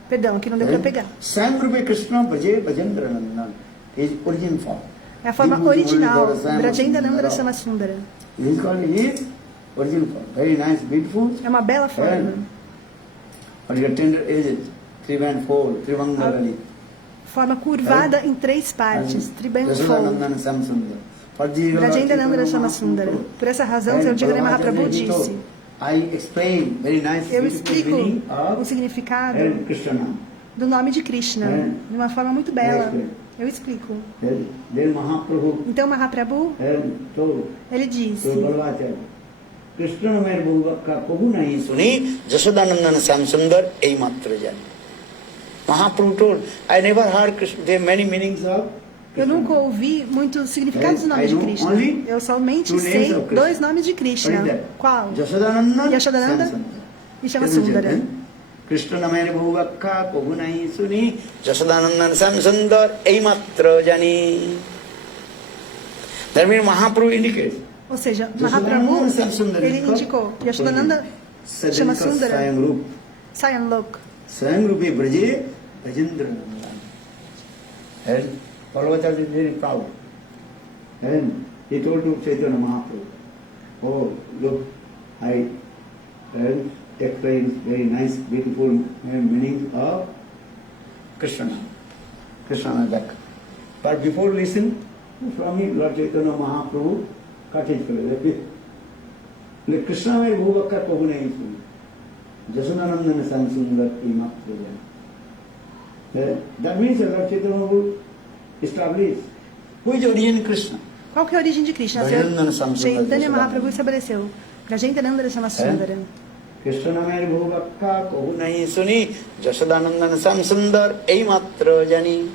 perdão, que não deu para pegar. Sangrup Krishna Braje Brajendranandan is origin form. É a forma Vibhuti original, Muridhara Brajendanandra Samasundara. Samasundara. This is called his origin form. Very nice, beautiful. É uma bela forma. But your tender edges, Trivanfold, Trivangalali. Forma curvada em três partes, Tribanfold. Yashodanandana Samsundara. Brajendanandra Samasundara. Por essa razão, seu Chaitanya Mahaprabhu disse: I explain very nice, eu beautiful explico meaning o of significado Krishna. do nome de Krishna de uma forma muito bela. Eu explico. Then Mahaprabhu Então, Mahaprabhu, told ele to disse: Balvacharya, Krishna mer bhuvakka kabhu nahi suni, Jashodanandana Samsundar ei matra jani. Mahaprabhu told, I never heard Krishna, there are many meanings of eu nunca ouvi muitos significados do nome de Krishna. Eu somente sei dois nomes de Krishna. Qual? Jashodananda Yashodananda e Shamasundara. Krishna mer bhuvakka kabhu nahi suni, Jashodanandana Samsundar ei matra jani. That means Mahaprabhu indicates. Ou seja, Mahaprabhu, ele indicou Yashodananda Shamasundara Sayanlok. Swayamrupi Braje Brajendranandan. And Balvacharya is very proud. And he told to Chaitanya Mahaprabhu, oh, look, I explain very nice, beautiful meaning of Krishna. Krishna Dak. But before listen, from me, Lord Chaitanya Mahaprabhu cut his color. The Krishna may bhuvakka kabhu nahi suni. Jashodanandana Samsundar imatra jani. That means Lord Chaitanya will establish who is origin Krishna. Qual que é a origem de Krishna? Brajendananda Samasundara. Chaitanya Mahaprabhu estabeleceu. Brajendanandra Samasundara. Krishna mer bhuvakka kabhu nahi suni, Jashodanandana Samsundar ei matra jani.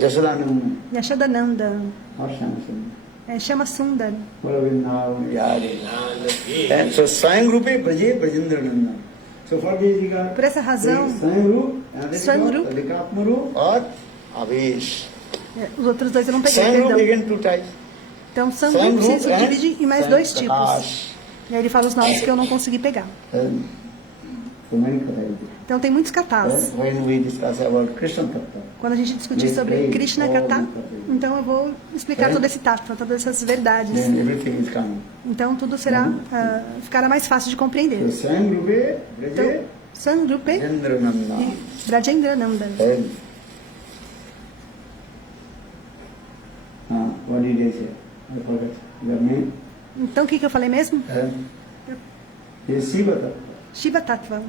Jashodananda Yashodananda. or Samsundar. Chama Sundar. And so Swayamrupi Braje Brajendranandan. So for this regard, Por essa razão, Swayamrup, Adhikatmarup or Avish. os outros dois eu não peguei, Swayamrup perdão. again two types. Então, Sangrup se Swayamrup subdivide em mais dois tipos. Prakash. E aí ele fala os nomes que eu não consegui pegar. So many categories. Então tem muitos katas. When we discuss about Krishna Tattva, Quando a gente discutir sobre Krishna Kata, então eu vou explicar todo esse tattva, todas essas verdades. then everything is coming. Então tudo será ficará mais fácil de compreender. So Swayamrupe Então, Braje Sangrupe Brajendranandan. e Brajendrananda. What did I say? I forgot. The name? Então o que eu falei mesmo? Yes, Shiva Tattva. Shiva Tattva.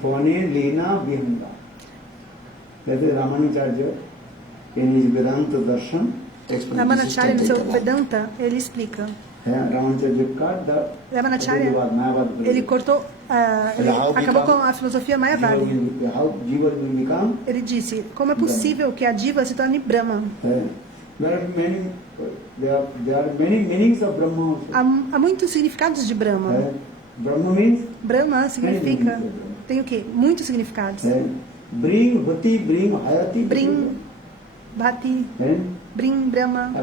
Bone Lena Vihanga. That is Ramanujacharya in his Vedanta Darshan. Ramanacharya, no seu Vedanta, ele explica. Ramanacharya, ele cortou, ele acabou com a filosofia Mayavadi. Ele disse, como é possível que a Jiva se torne Brahma? Há muitos significados de Brahma. Brahma significa, tem o quê? Muitos significados. Bring, Bhati, Brim, Brahma.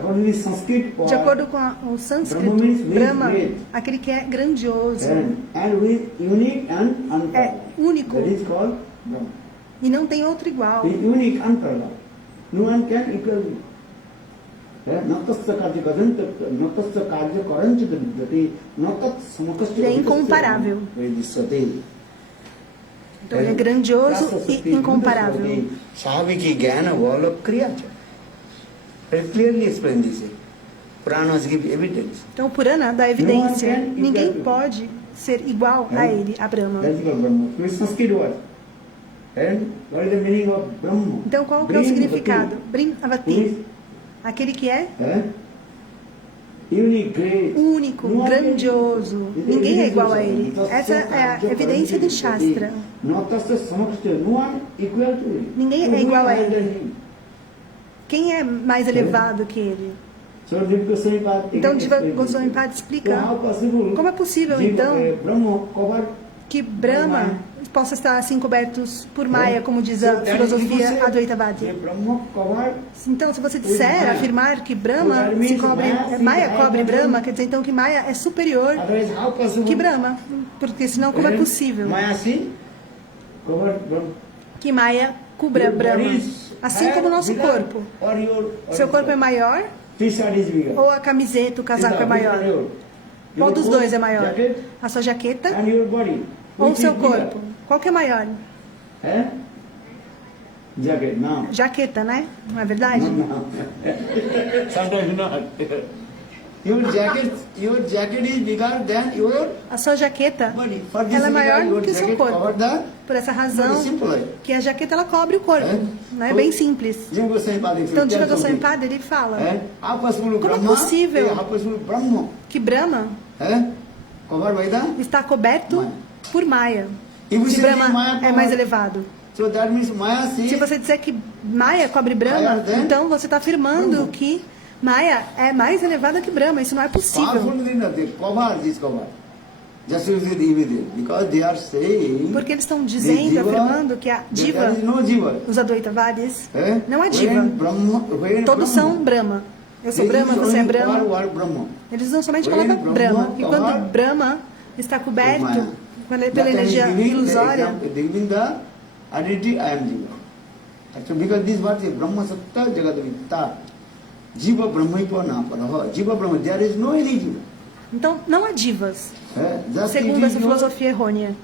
De acordo com o sânscrito, Brahma, aquele que é grandioso, é único e não tem outro igual. Ele é incomparável. Então ele é grandioso e incomparável. Então o Purana dá evidência. Ninguém pode ser igual a ele, a Brahma. Então qual que é o significado? Brimavati. Aquele que é único, grandioso. Ninguém é igual a ele. Essa é a evidência do Shastra. Ninguém é igual a ele. Quem é mais elevado que ele? Então, Jiva Goswami Pada explica como é possível, então, que Brahma possa estar assim cobertos por Maya, como diz a filosofia Advaitavadi. Então, se você disser, afirmar que Brahma se cobre, Maya cobre Brahma, quer dizer então que Maya é superior que Brahma, porque senão como é possível que Maya cubra Brahma? Assim como o nosso corpo. Seu corpo é maior ou a camiseta, o casaco é maior? Qual dos dois é maior? A sua jaqueta ou o seu corpo? Qual que é maior? Jaqueta, né? Não é verdade? A sua jaqueta, ela é maior do que o seu corpo. Por essa razão, que a jaqueta ela cobre o corpo. Não é bem simples. Então, Jiva Goswami Pada, ele fala, como é possível que Brahma está coberto por Maya? Se Brahma é mais elevado. Se você disser que Maya cobre Brahma, então você está afirmando que Maya é mais elevada que Brahma. Isso não é possível. Porque eles estão dizendo, afirmando que a Jiva, os Advaitavadis, não é Jiva. Todos são Brahma. Eu sou Brahma, você é Brahma. Eles usam somente a palavra Brahma. E quando Brahma está coberto pela energia ilusória, Jiva Brahmaipa Naparaha. Jiva Brahma, there is no any Jiva. Então, não há divas, segundo essa filosofia errônea.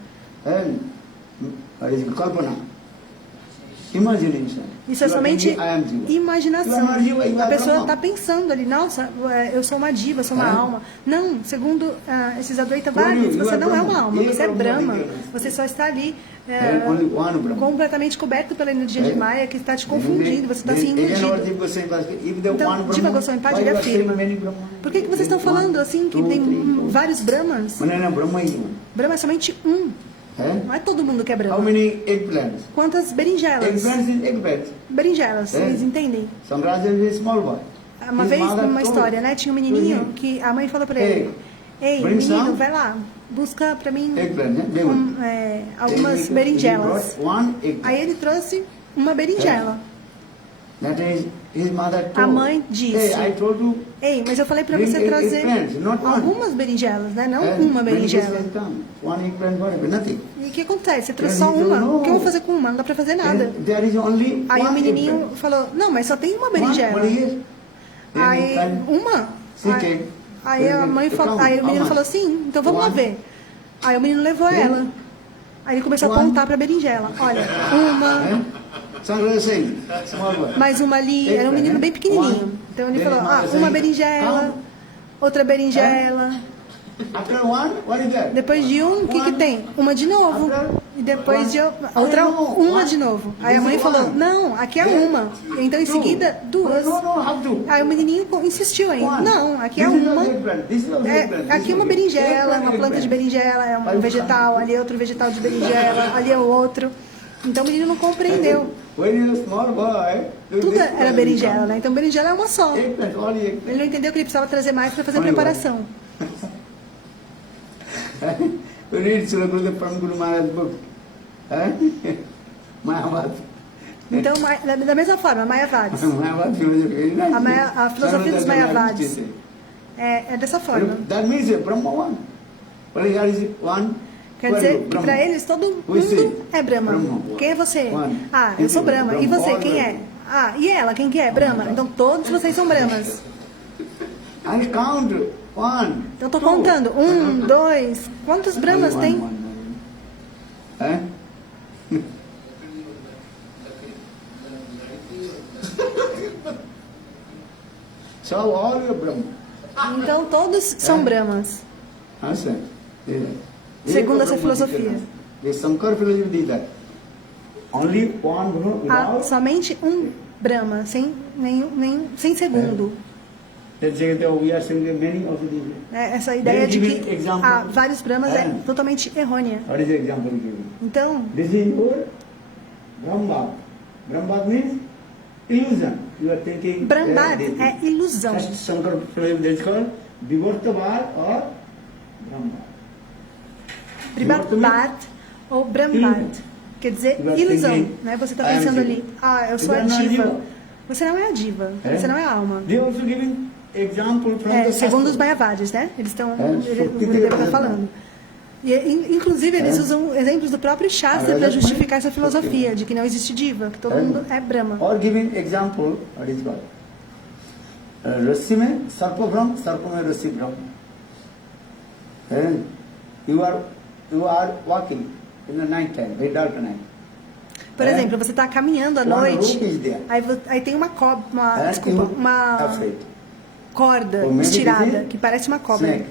Isso é somente imaginação. A pessoa está pensando ali, nossa, eu sou uma diva, sou uma alma. Não, segundo esses Advaitavadis, você não é uma alma, você é Brahma. Você só está ali completamente coberto pela energia de Maya que está te confundindo, você está se iludindo. Então, Jiva Goswami Pada ele afirma, por que vocês estão falando assim que tem vários Brahmas? Brahma é somente um. Não é todo mundo que é Brahma. Quantas berinjelas? Berinjelas, vocês entendem? Uma vez, numa história, né, tinha um menininho que a mãe falou para ele, ei, menino, vai lá, busca para mim algumas berinjelas. Aí ele trouxe uma berinjela. A mãe disse, ei, mas eu falei para você trazer algumas berinjelas, né? Não uma berinjela. E o que acontece? Você trouxe só uma. O que eu vou fazer com uma? Não dá para fazer nada. Aí o menininho falou, não, mas só tem uma berinjela. Aí, uma? Aí a mãe falou, aí o menino falou assim, então vamos lá ver. Aí o menino levou ela. Aí ele começou a apontar para a berinjela. Olha, uma, Shankara is saying, small boy. Mas uma ali era um menino bem pequenininho. Então ele falou, uma berinjela, outra berinjela. After one, what is that? Depois de um, o que tem? Uma de novo. E depois de outra, uma de novo. Aí a mãe falou, não, aqui é uma. Então em seguida, duas. No, have to. Aí o menininho insistiu ainda. Não, aqui é uma. Aqui é uma berinjela, uma planta de berinjela, é um vegetal, ali é outro vegetal de berinjela, ali é o outro. Então o menino não compreendeu. Tudo era berinjela, né? Então berinjela é uma só. Ele não entendeu que ele precisava trazer mais para fazer a preparação. You read Srila Gurudev Param Guru Maharaj book. Mayavad. Então, da mesma forma, Mayavadis. Mayavad philosophy is nice. A filosofia dos Mayavadis é dessa forma. That means Brahma one. What is one? Quer dizer que para eles todo mundo é Brahma. Quem é você? Ah, eu sou Brahma. E você, quem é? Ah, e ela, quem que é? Brahma. Então todos vocês são Brahmas. I count one. Então estou contando. 1, 2. Quantos Brahmas tem? So all are Brahma. Então todos são Brahmas. Segundo essa filosofia. The Shankara philosophy did that. Only one Brahma. Há somente um Brahma, sem segundo. Essa ideia de que há vários Brahmas é totalmente errônea. Então, Brahma means illusion. You are thinking. Brahmad é ilusão. Shankara philosophy called Vivartavad or Brahma. Brahmad ou Brahmad. Quer dizer ilusão. Né? Você está pensando ali, eu sou a diva. Você não é a diva. Você não é a alma. Segundo os Mayavadis, né? Eles estão. O Gurudev está falando. E, inclusive, eles usam exemplos do próprio Shastra para justificar essa filosofia de que não existe diva, que todo mundo é Brahma. Or giving example, what is called? Rasime, Sarpa Brahma, Sarpame Rasi Brahma. You are walking in the night time, very dark night. Por exemplo, você está caminhando à noite, aí tem uma corda estirada, que parece uma cobra.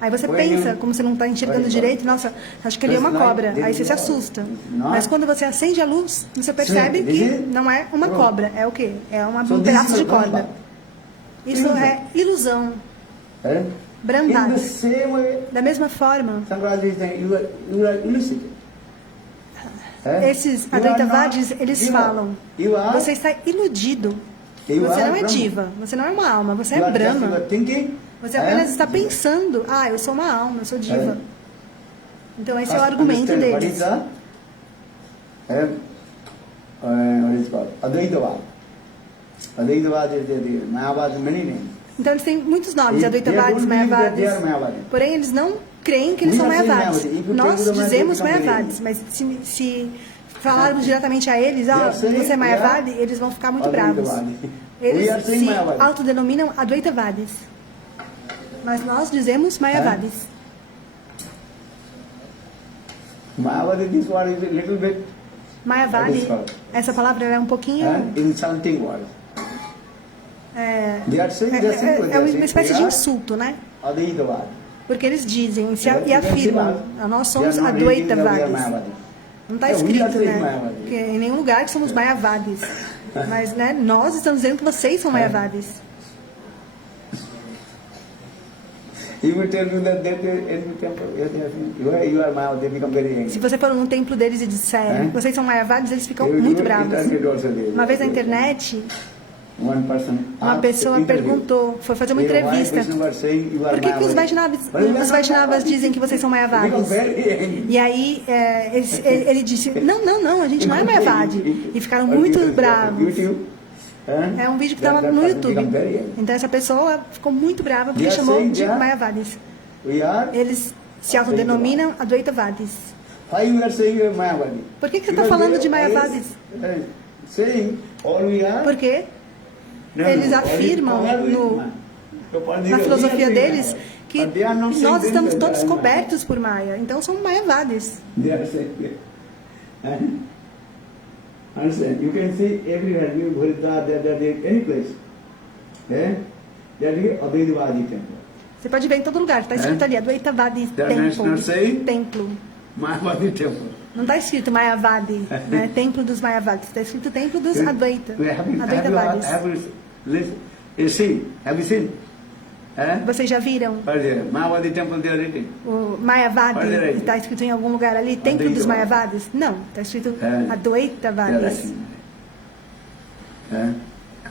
Aí você pensa, como você não está enxergando direito, nossa, acho que ali é uma cobra. Aí você se assusta. Mas quando você acende a luz, você percebe que não é uma cobra. É o quê? É um pedaço de corda. Isso é ilusão. Brahmad. Da mesma forma, esses Advaitavadis, eles falam, você está iludido. Você não é diva, você não é uma alma, você é Brahma. Você apenas está pensando, eu sou uma alma, eu sou diva. Então esse é o argumento deles. Então eles têm muitos nomes, Advaitavadis, Mayavadis. Porém eles não creem que eles são Mayavadis. Nós dizemos Mayavadis, mas se falarmos diretamente a eles, você é Mayavadi, eles vão ficar muito bravos. Eles se autodenominam Advaitavadis. Mas nós dizemos Mayavadis. Mayavadi, essa palavra é um pouquinho... É uma espécie de insulto, né? Porque eles dizem e afirmam, nós somos Advaitavadis. Não está escrito, né? Porque em nenhum lugar que somos Mayavadis. Mas, né, nós estamos dizendo que vocês são Mayavadis. Se você for num templo deles e disser, vocês são Mayavadis, eles ficam muito bravos. Uma vez na internet, uma pessoa perguntou, foi fazer uma entrevista, por que os Vaishnavas dizem que vocês são Mayavadis? E aí ele disse, não, a gente não é Mayavadi. E ficaram muito bravos. É um vídeo que estava no YouTube. Então essa pessoa ficou muito brava porque chamou de Mayavadis. Eles se autodenominam Advaitavadis. Por que você está falando de Mayavadis? Porque eles afirmam na filosofia deles que nós estamos todos cobertos por Maya. Então são Mayavadis. Understand? You can see everywhere, you Bharadwaj, there, any place. That is Advaitavadi temple. Você pode ver em todo lugar, está escrito ali, Advaitavadi That means not saying templo. Mayavadi temple. Não está escrito Mayavadi, né? Templo dos Mayavadis. Está escrito Templo dos Advaita. Advaitavadis. You see, have you seen? Vocês já viram? Mayavadi temple there written. O Mayavadi está escrito em algum lugar ali? Templo dos Mayavadis? Não, está escrito Advaitavadis.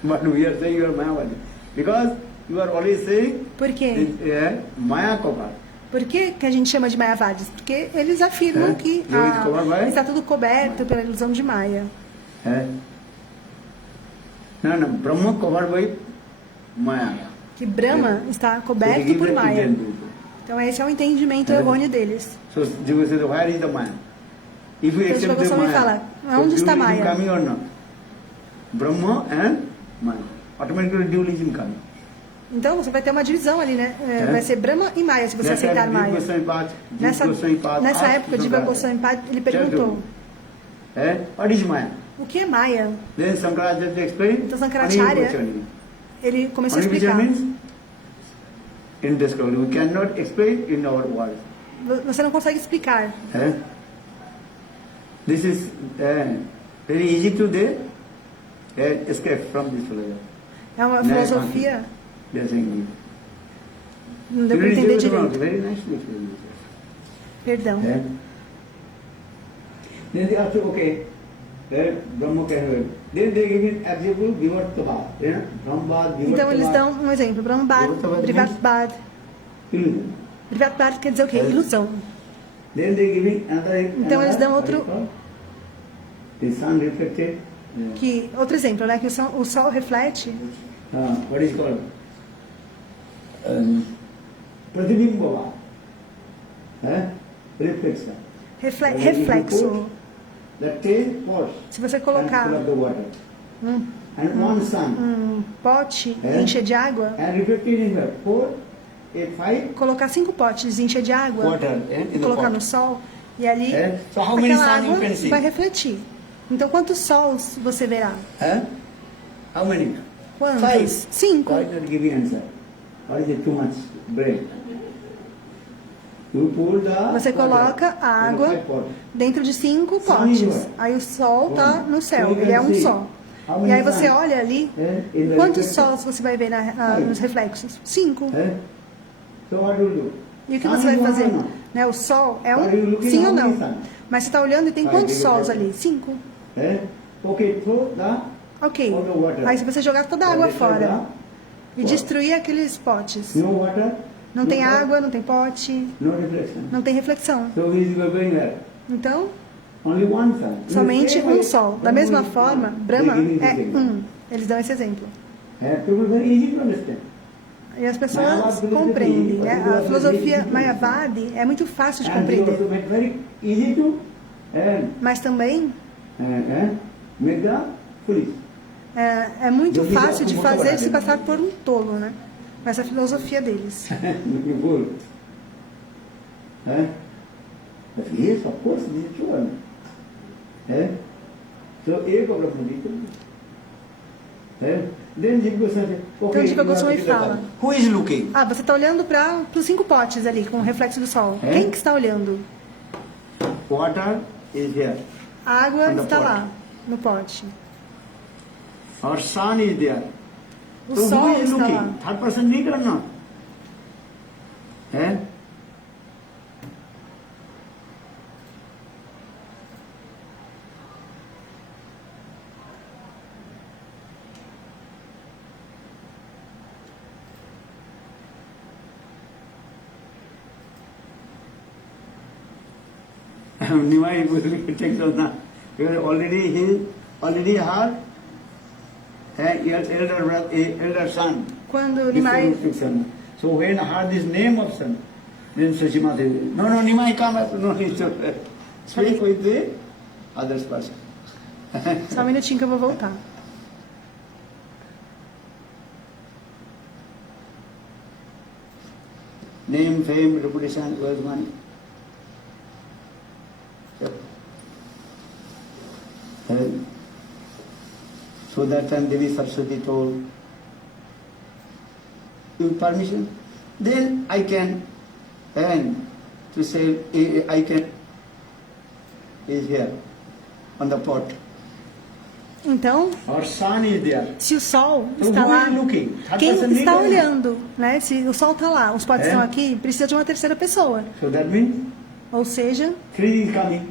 But we are saying you are Mayavadi. Because you are always saying Por quê? Maya Kopar. Por que a gente chama de Mayavadis? Porque eles afirmam que está tudo coberto pela ilusão de Maya. No, Brahma covered by Maya. Que Brahma está coberto por Maya. Então esse é o entendimento errôneo deles. So Jiva says, where is the Maya? If you Então accept Jiva the Goswami Maya, fala, onde está Maya? coming or not? Brahma and Maya. Automatically dualism coming. Então você vai ter uma divisão ali, né? Vai ser Brahma e Maya se você aceitar Maya. Nessa época, Jiva Goswami Pad, ele perguntou: what is Maya? o que é Maya? Then Shankaracharya explained. Então Shankaracharya, ele começou a explicar. Indescribable. We cannot explain in our words. Você não consegue explicar. This is very easy to escape from this philosophy. É uma filosofia. They are saying Não deu para entender direito. very nicely explained. Perdão. Then they ask, okay, Brahma can have. Then they give it example, Vivartava. Brahma, Então eles dão um exemplo. Brahmbad, Privatbad. Illusion. Privatbad quer dizer o quê? Ilusão. Then they give another. Então eles dão outro. The sun reflected. Outro exemplo, né? Que o sol reflete. What is called? Pratibhimbhava. Reflection. Reflexo. Se você colocar um pote e encher de água, colocar 5 potes e encher de água e colocar no sol, e ali aquela água vai refletir. Então, quantos sols você verá? Quantos? 5. Você coloca a água dentro de 5 potes. Aí o sol está no céu, ele é um sol. E aí você olha ali, quantos sols você vai ver nos reflexos? 5. E o que você vai fazer? Né, o sol é um sim ou não? Mas você está olhando e tem quantos sols ali? 5. Ok. Aí se você jogar toda a água fora e destruir aqueles potes, não tem água, não tem pote, não tem reflexão. Então, somente um sol. Da mesma forma, Brahma é um. Eles dão esse exemplo. E as pessoas compreendem. Né? A filosofia Mayavadi é muito fácil de compreender. Mas também é muito fácil de fazer se passar por um tolo, né? Com essa filosofia deles. Yes, of course, this is true. So, Ego Brahmadita. Then Jiva Goswami says, Então Jiva Goswami fala: who is looking? você está olhando para os 5 potes ali, com o reflexo do sol. Quem que está olhando? Water is here. A água está lá, no pote. Our sun is there. O So sol who is está looking? lá. Third person need or not? Nimai takes on that. Because already had elder son. Quando Nimai So when I heard this name of son, then Sushima said, no, Nimai come. No, he should speak with the other person. Só um minutinho que eu vou voltar. Name, fame, reputation, wealth, money. So that time Devi Saraswati told, with permission, then I can, and to say, I can, is here, on the pot. Então, Our sun is there. se o sol So está who lá, is looking? Third quem person está needed. olhando, né? Se o sol está lá, os potes É. estão aqui, precisa de uma terceira pessoa. So that means Ou seja, 3 is coming.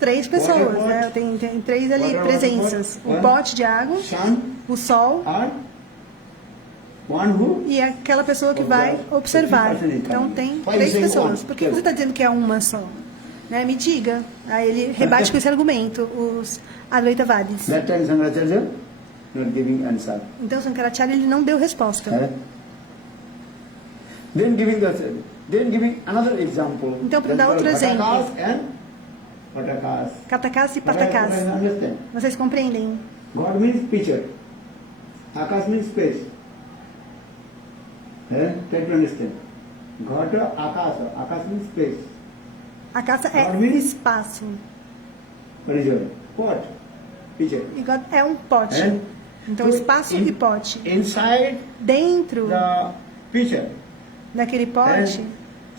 três pessoas, Water né? pot. Tem três ali Water presenças. pot. O pote de água, Sun o sol or one who? e aquela pessoa que Oh, vai yeah. observar. So three persons Então coming. tem Why três you say pessoas. one? Por que você está dizendo que é uma só? Né? Me diga. Aí ele rebate com esse argumento, os Advaitavadis. That time Shankaracharya not giving answer. Então Shankaracharya ele não deu resposta. Then giving another example. Então, para That dar outro was exemplo. Ghatakas and Patakas. Katakas e What I Patakas. understand. Vocês compreendem? God means picture. Akas means space. Try to understand. Ghata, Akasa. Akas means space. A caça é God means- espaço. What is your pot? Picture. E God é um pote. É. Então, espaço e pote. Inside Dentro the picture. daquele pote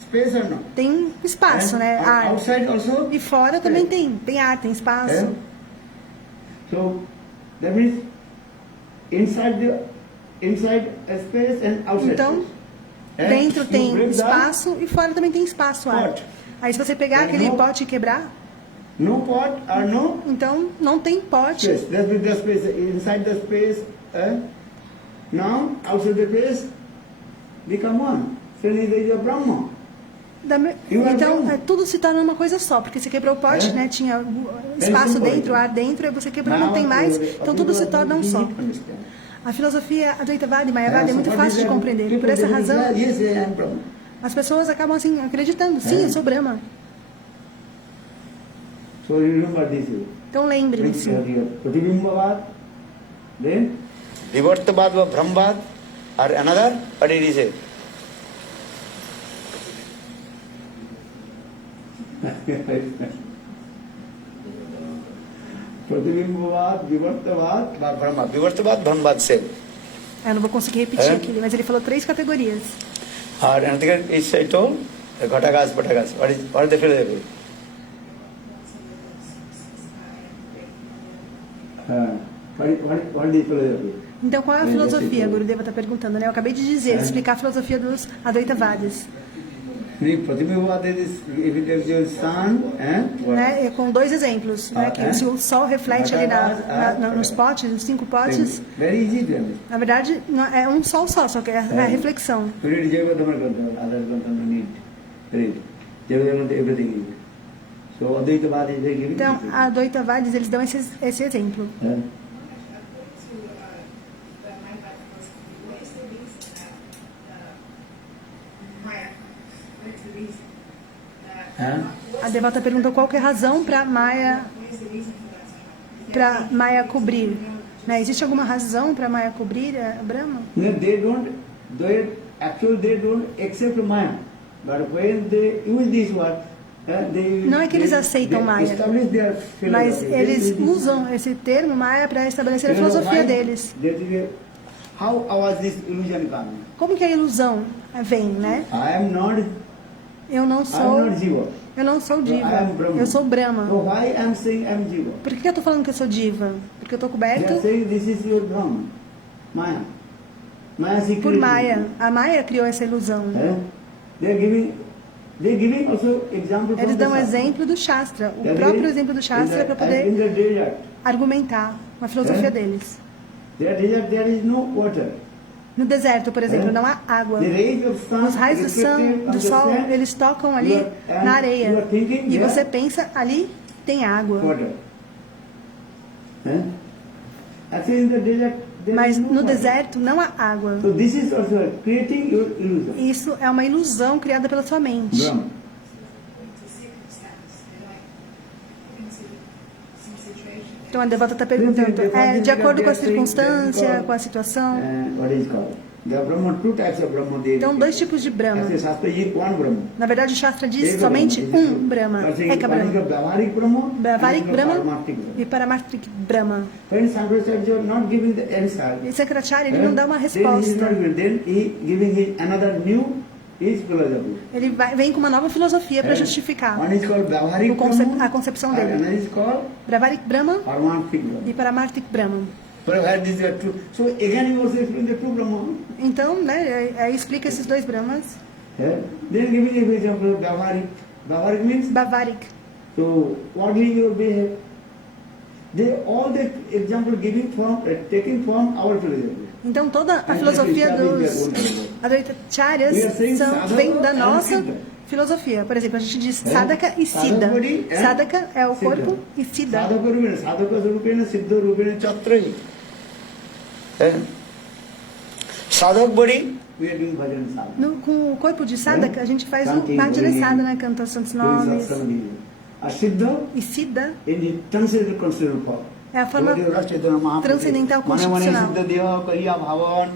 Space or not? tem espaço, né? Ar. Outside also? E fora também tem ar, tem espaço. Eh? So that means inside a space and outside Então, space. Eh? dentro You tem break down, espaço e fora também tem espaço, ar. Pot. Aí se você pegar Then aquele no- pote e quebrar, no pot or no então não tem pote. space. That means the space inside the space. Now outside the space become one. Then is a Brahma. You are Então, Brahma. tudo se torna uma coisa só, porque você quebrou o pote, É. né? Tinha espaço simple. dentro, ar dentro, aí você quebrou, não Now, tem mais, people então tudo se torna um só. need to understand. A filosofia Advaitavada e Mayavada é So muito what fácil is de that? compreender. People Por essa they razão, think, yes, I am Brahma. as pessoas acabam assim acreditando, sim, É. eu sou Brahma. So remember this. Então lembre-se. Pratibhimbavad, then Vivartabad or Brahmbad or another, what did he say? Pratibhimbavad, Vivartabad, Brahma. Vivartabad, Brahmbad said. Eu não vou conseguir repetir É. aqui, mas ele falou 3 categorias. Or another is I told, the Ghatakas, Patakas. What is the philosophy? What is the philosophy? Então qual é a filosofia? A Gurudeva está perguntando, né? Eu acabei de dizer, explicar a filosofia dos Advaitavadis. Pratibhimbavad is if there is sun and what? Né? Com 2 exemplos, né? Que se o sol reflete ali nos potes, nos 5 potes, Very easy to understand. na verdade é um sol só que é a reflexão. Read Jayavadhamar Grantha, other Grantha no need. Read. Jayavadhamar everything is. So Advaitavad is they giving. Então, a Advaitavadis, eles dão esse exemplo. A devota perguntou qual que é a razão para Maya cobrir. Né? Existe alguma razão para Maya cobrir a Brahma? No, they don't accept Maya. But when they use this word, Não é que eles aceitam Maya, establish their mas philosophy. eles They use this. usam esse termo Maya para estabelecer a You know filosofia why? deles. How was this illusion coming? Como que a ilusão vem, né? I am not Eu não I am sou not Jiva. Diva, I am Brahma. eu sou Brahma. So why I am saying I am Jiva? Por que eu estou falando que eu sou Diva? Porque eu estou They are coberto saying this is your Brahma. Maya. Maya secret. por Maya. A Maya criou essa ilusão. They are giving also example Eles from dão um the Shastra. exemplo do Shastra, o That próprio is, exemplo do Shastra in para the- poder in the desert. argumentar a filosofia deles. Their desert there is no water. No deserto, por exemplo, não há água. The rays of sun Os raios reflecting on do the sol, sand, eles tocam you ali are- and na you areia. are thinking, E yeah, você pensa, ali tem água. water. Actually in the desert there Mas is no no water. deserto não há água. So this is also creating your illusion. Isso é uma ilusão criada pela sua mente. Brahma. Então a devota está perguntando, de acordo com a circunstância, com a situação, What is called? There are Brahma, two types of Brahma. They Então, dois tipos de Brahma. As a Shastra is one Brahma. Na verdade, o Shastra diz Eka somente Brahma. um Brahma, But saying Eka one is Brahma. the Vyavaharik Brahma, Vyavaharik and Brahma Paramarthik Brahma. e Paramarthik Brahma. When Sankaracharya is not giving the answer, E Sankaracharya, ele não dá uma then he is resposta. not giving, then he giving his another new his philosophy. Ele vem com uma nova filosofia para justificar One is called Vyavaharik a concepção and dele. another is called Vyavaharik Brahma Paramarthik Brahma. e Paramarthik Brahma. But where these are two. So again he also explain the two Brahma. Então, né, aí explica esses dois Brahmas. Then giving an example of Vyavaharik. Vyavaharik means, Vyavaharik. so what will your behave? They all the example giving from taking from our philosophy. Então, toda a filosofia dos Advaitacharyas vem da nossa filosofia. Por exemplo, a gente diz Sadhaka e Siddha. Sadhaka é o corpo e Siddha. Sadhaka rupena, siddha rupena, chatrahi. Sadhak body, we are doing bhajan sadhaka. Com o corpo de Sadhaka, a gente faz o Bhajana Sadhana, canta os santos nomes. A siddha, E Siddha in transcendental constitutional form. é a forma transcendental constitucional. Mane siddha deha kariya bhavan,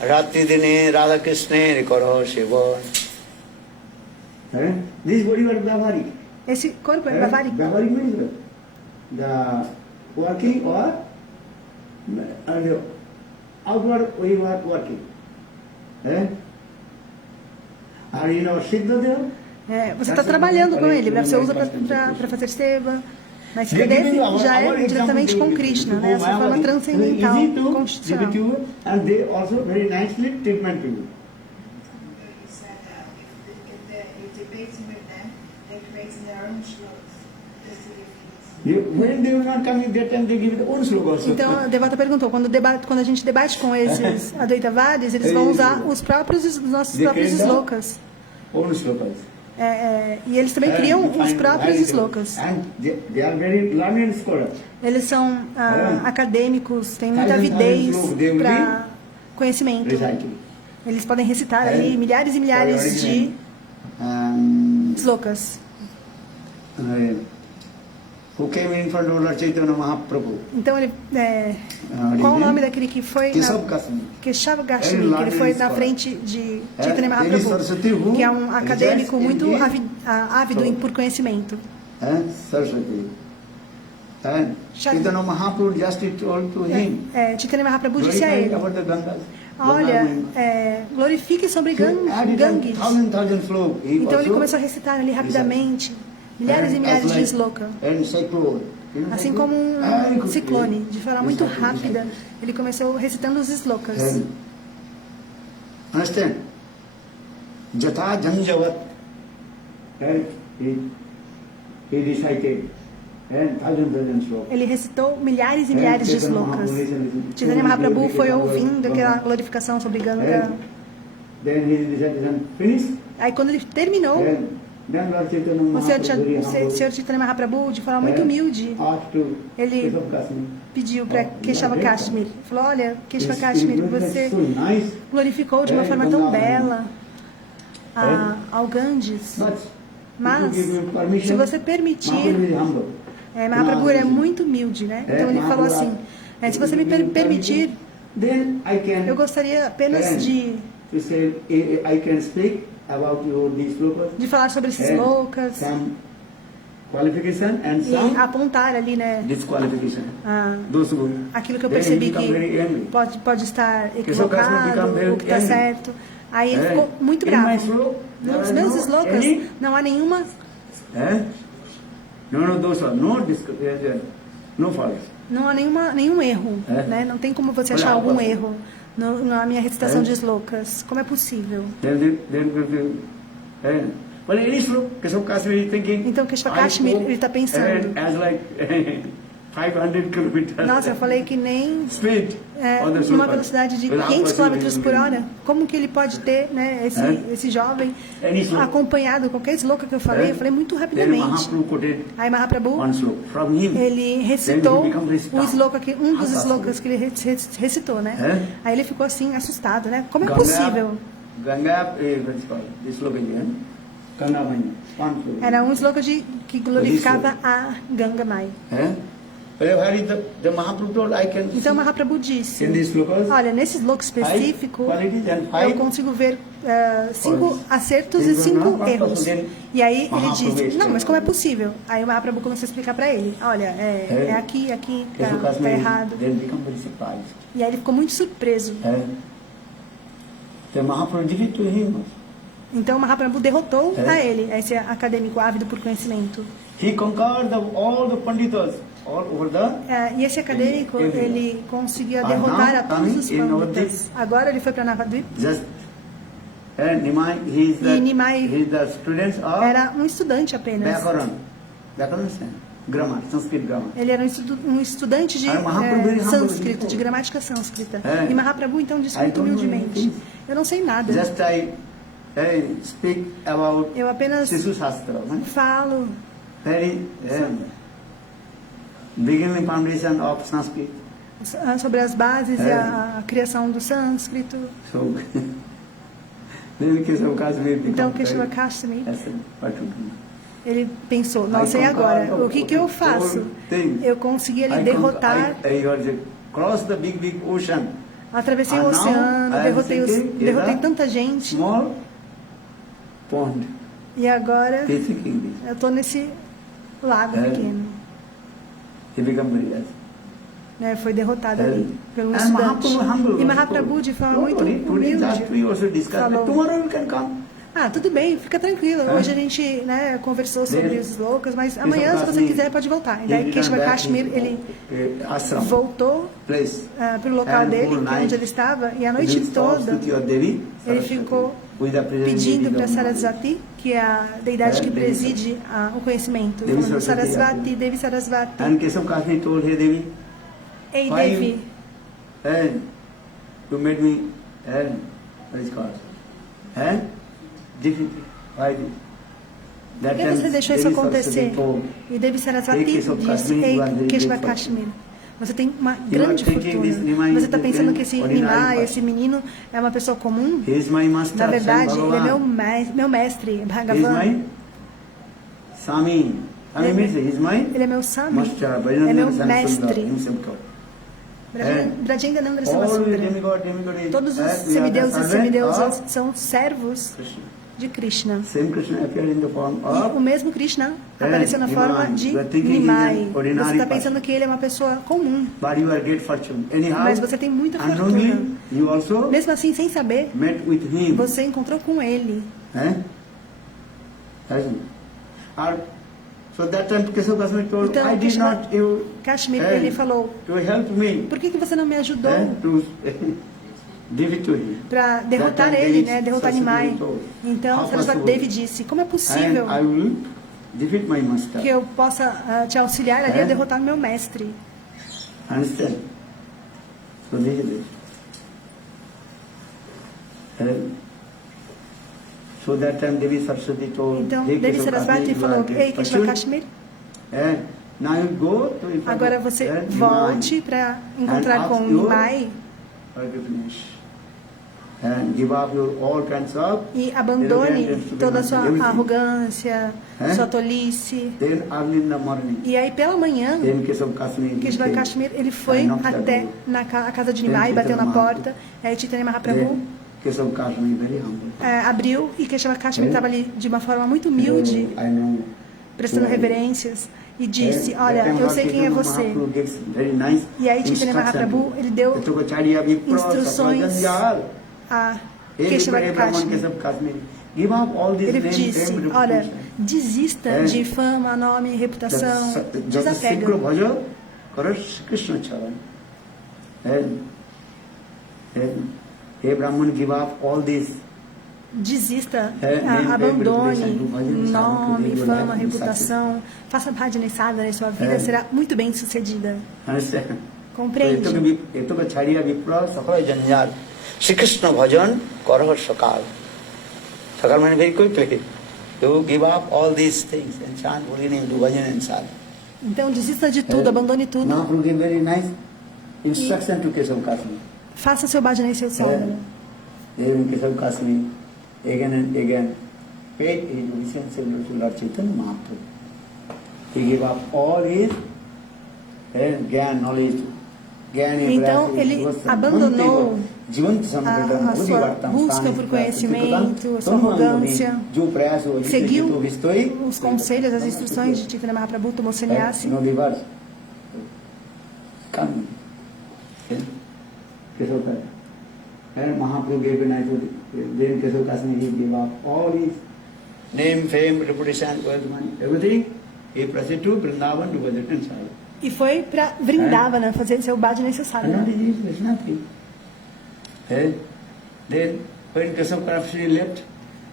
ratri dine Radha Krishna karo sevan. This body was Vyavaharik. Esse corpo é Vyavaharik. Vyavaharik means the working or outward we were working. Are you know Siddha Deva? Você está trabalhando com ele, você usa para fazer seva. Mas Siddha Deva já é diretamente com Krishna, né? Essa forma transcendental, constitucional. And they also very nicely treatment to you. When they will not come in that time, they give the own sloka also. Então, a Devata perguntou, quando a gente debate com esses Advaitavadis, eles vão usar os nossos próprios slokas. Own slokas. E eles também criam os próprios slokas. And they are very learned scholars. Eles são acadêmicos, têm muita avidez para conhecimento. Eles podem recitar ali milhares e milhares de slokas. Who came in front of Lord Chaitanya Mahaprabhu? Então ele, qual o nome daquele que foi Keshava Goswami, que ele foi na frente de Chaitanya Mahaprabhu, que é um acadêmico muito ávido por conhecimento. Saraswati. Chaitanya Mahaprabhu just told to him. Chaitanya Mahaprabhu disse a ele: olha, glorifique sobre Ganges. Então ele começou a recitar ali rapidamente milhares e milhares de sloka. Assim como um ciclone, de forma muito rápida, ele começou recitando os slokas. Understand? Jata Janjavat. He recited. Ele recitou milhares e milhares de slokas. Chaitanya Mahaprabhu foi ouvindo aquela glorificação sobre Ganga. Aí quando ele terminou, o Senhor Chaitanya Mahaprabhu, de forma muito humilde, ele pediu para Keshava Kashmir. Falou: olha, Keshava Kashmir, você glorificou de uma forma tão bela ao Ganges. Mas, se você permitir, Mahaprabhu é muito humilde, né? Então ele falou assim: se você me permitir, eu gostaria apenas de falar sobre esses slokas e apontar ali, né, aquilo que eu percebi que pode estar equivocado, o que está certo. Aí ele ficou muito bravo. Nos meus slokas não há nenhuma... Não há nenhum erro, né? Não tem como você achar algum erro na minha recitação de slokas. Como é possível? Então, Keshava Kashmir, ele está pensando: nossa, eu falei que nem numa velocidade de 500 km por hora. Como que ele pode ter, né, esse jovem acompanhado qualquer sloka que eu falei muito rapidamente. Aí Mahaprabhu, ele recitou o sloka, um dos slokas que ele recitou, né? Aí ele ficou assim, assustado, né? Como é possível? Era um sloka que glorificava a Ganga Mai. Where is the Mahaprabhu told I can Então see Mahaprabhu disse, in these slokas olha, nesse sloka específico, qualities and eu five consigo ver 5 qualities. acertos e This is 5 not erros. possible. E aí ele Mahaprabhu disse, explained. não, mas como é possível? Aí o Mahaprabhu começou a explicar para ele, olha, é aqui, tá errado. Then become very surprised. E aí ele ficou muito surpreso. The Mahaprabhu did it to him. Então o Mahaprabhu derrotou a ele, esse acadêmico ávido por conhecimento. He conquered all the panditas all over the. E esse acadêmico, ele conseguia And derrotar now a todos os coming in panditas. Agora ele foi para Navadvip. Just Nimai, he is E Nimai he is the student of era um estudante apenas. Vyakaran. Vyakaran is grammar, Sanskrit grammar. Ele era um estudante de sânscrito, de gramática sânscrita. E Mahaprabhu então disse muito humildemente, eu não sei nada. Just I speak about Eu apenas Sisu Shastra. falo Very beginning foundation of Sanskrit. sobre as bases e a criação do sânscrito. So, then Keshav Kashmir Então becomes Keshava very- Kashmir, I said, what to do? ele pensou, nossa, e agora? O que eu faço? Eu consegui ali derrotar, I cross the big ocean. atravessei o And now oceano, I am derrotei sitting in tanta gente. Small pond. E agora He thinking this. eu estou nesse lago pequeno. He become very less. Né, foi derrotado ali pelo And estudante. Mahaprabhu humble. E Mahaprabhu, de forma muito Today that we humilde, also discussed. falou, Tomorrow you can come. tudo bem, fica tranquilo. Hoje a gente conversou sobre os loucos, mas amanhã, se você quiser, pode voltar. E daí Keshava Kashmir, ele voltou para o local dele, que é onde ele estava, e a noite toda ele ficou pedindo para Sarasvati, que é a deidade que preside o conhecimento, falando Sarasvati, Devi Sarasvati. And Keshav Kashmir told her Devi, Ei, Devi, you made me, what is called, defeat. Why did? por que você deixou isso acontecer? E Devi Sarasvati disse, ei, Keshava Kashmir, você tem uma grande fortuna. Você está pensando que esse Nimai, esse menino, é uma pessoa comum? He is my master. Na verdade, Swami ele é Bhagavan. meu mestre, He is Bhagavan. my Swami. Swami means he is my Ele é meu Sami, master. é meu Bhajananda mestre. himself called. Brajendananda All Samasundara. demigod, Todos os we are the semideuses e servant semideusas of são servos Krishna. de Krishna. Same Krishna appeared in the form E o of mesmo Krishna apareceu na forma de Nimai. Você está pensando que ele é uma pessoa comum, but you are great fortune. Anyhow, mas você tem muita fortuna. unknowingly, you also Mesmo assim, sem saber, met with him. você encontrou com ele. So that time Keshav Kashmir told, Então, I did Keshava not you Kashmir, ele falou, to help me por que você não me ajudou to give it to him. para derrotar That time ele, Devi derrotar Saraswati Nimai? told, Então, how Sarasvati possible? Devi disse, como é possível And I will defeat my master. que eu possa te auxiliar ali a derrotar meu mestre? Understand? So this is it. So that time Devi Saraswati told, Então, "Hey, Devi Keshav Sarasvati Kashmir, you falou, are ei, great Keshava fortune." Kashmir, Now you go to in front agora of- você and volte para encontrar and com ask your Nimai forgiveness. And give up your all kinds of e abandone arrogance to toda a be sua everything. arrogância, sua tolice. Then early in the morning, E aí, pela manhã, then Keshav Kashmir, Keshava came Kashmir, ele foi and knocked até at the door. a casa de Nimai, bateu na porta, aí Chaitanya Mahaprabhu Then Keshav Kashmir very humble. abriu e Keshava Kashmir estava ali de uma forma muito humilde, I know. prestando So, reverências, e disse, that olha, time eu what sei quem é Chaitanya você. Mahaprabhu gives very nice E aí Chaitanya instruction. Mahaprabhu, ele deu Yatokacharya Vipra, instruções Satvajanyal. a Keshava Every Brahman Kashmir. Keshav Kashmir. Give up all these Ele names, disse, fame, olha, reputation. desista de fama, nome, reputação, Jata desapega. Sikro Bhaja Karas Krishna Charan. Hey Brahman, give up all this. Desista, name, abandone fame, reputation, nome, to live your fama, life in reputação, faça bhajana sadhana e sua vida será muito bem sucedida. Understand? Compreende? Yatokacharya Vipra, Satvajanyal. Shri Krishna Bhajan Karahar Sakal. Sakal means very quickly. You give up all these things and chant holy name, do bhajan and sadhana. Então desista de tudo, abandone tudo, Mahaprabhu gave very nice instruction to Keshav Kashmir. faça seu bhajana e seu sadhana. Even Keshav Kashmir, again and again, paid his obeisance to Lord Chaitanya Mahaprabhu. He gave up all his Gyan, knowledge. Então ele abandonou a sua busca por conhecimento, a sua arrogância, seguiu os conselhos, as instruções de Chaitanya Mahaprabhu, tomou sannyasi. And Mahaprabhu gave a nice then Keshav Kasmi, he gave up all his name, fame, reputation, wealth, money, everything. He proceeded to Vrindavan to visit and serve. E foi para Vrindavana fazer seu bhajan necessário. It's nothing. Then when Keshav Kasmi left,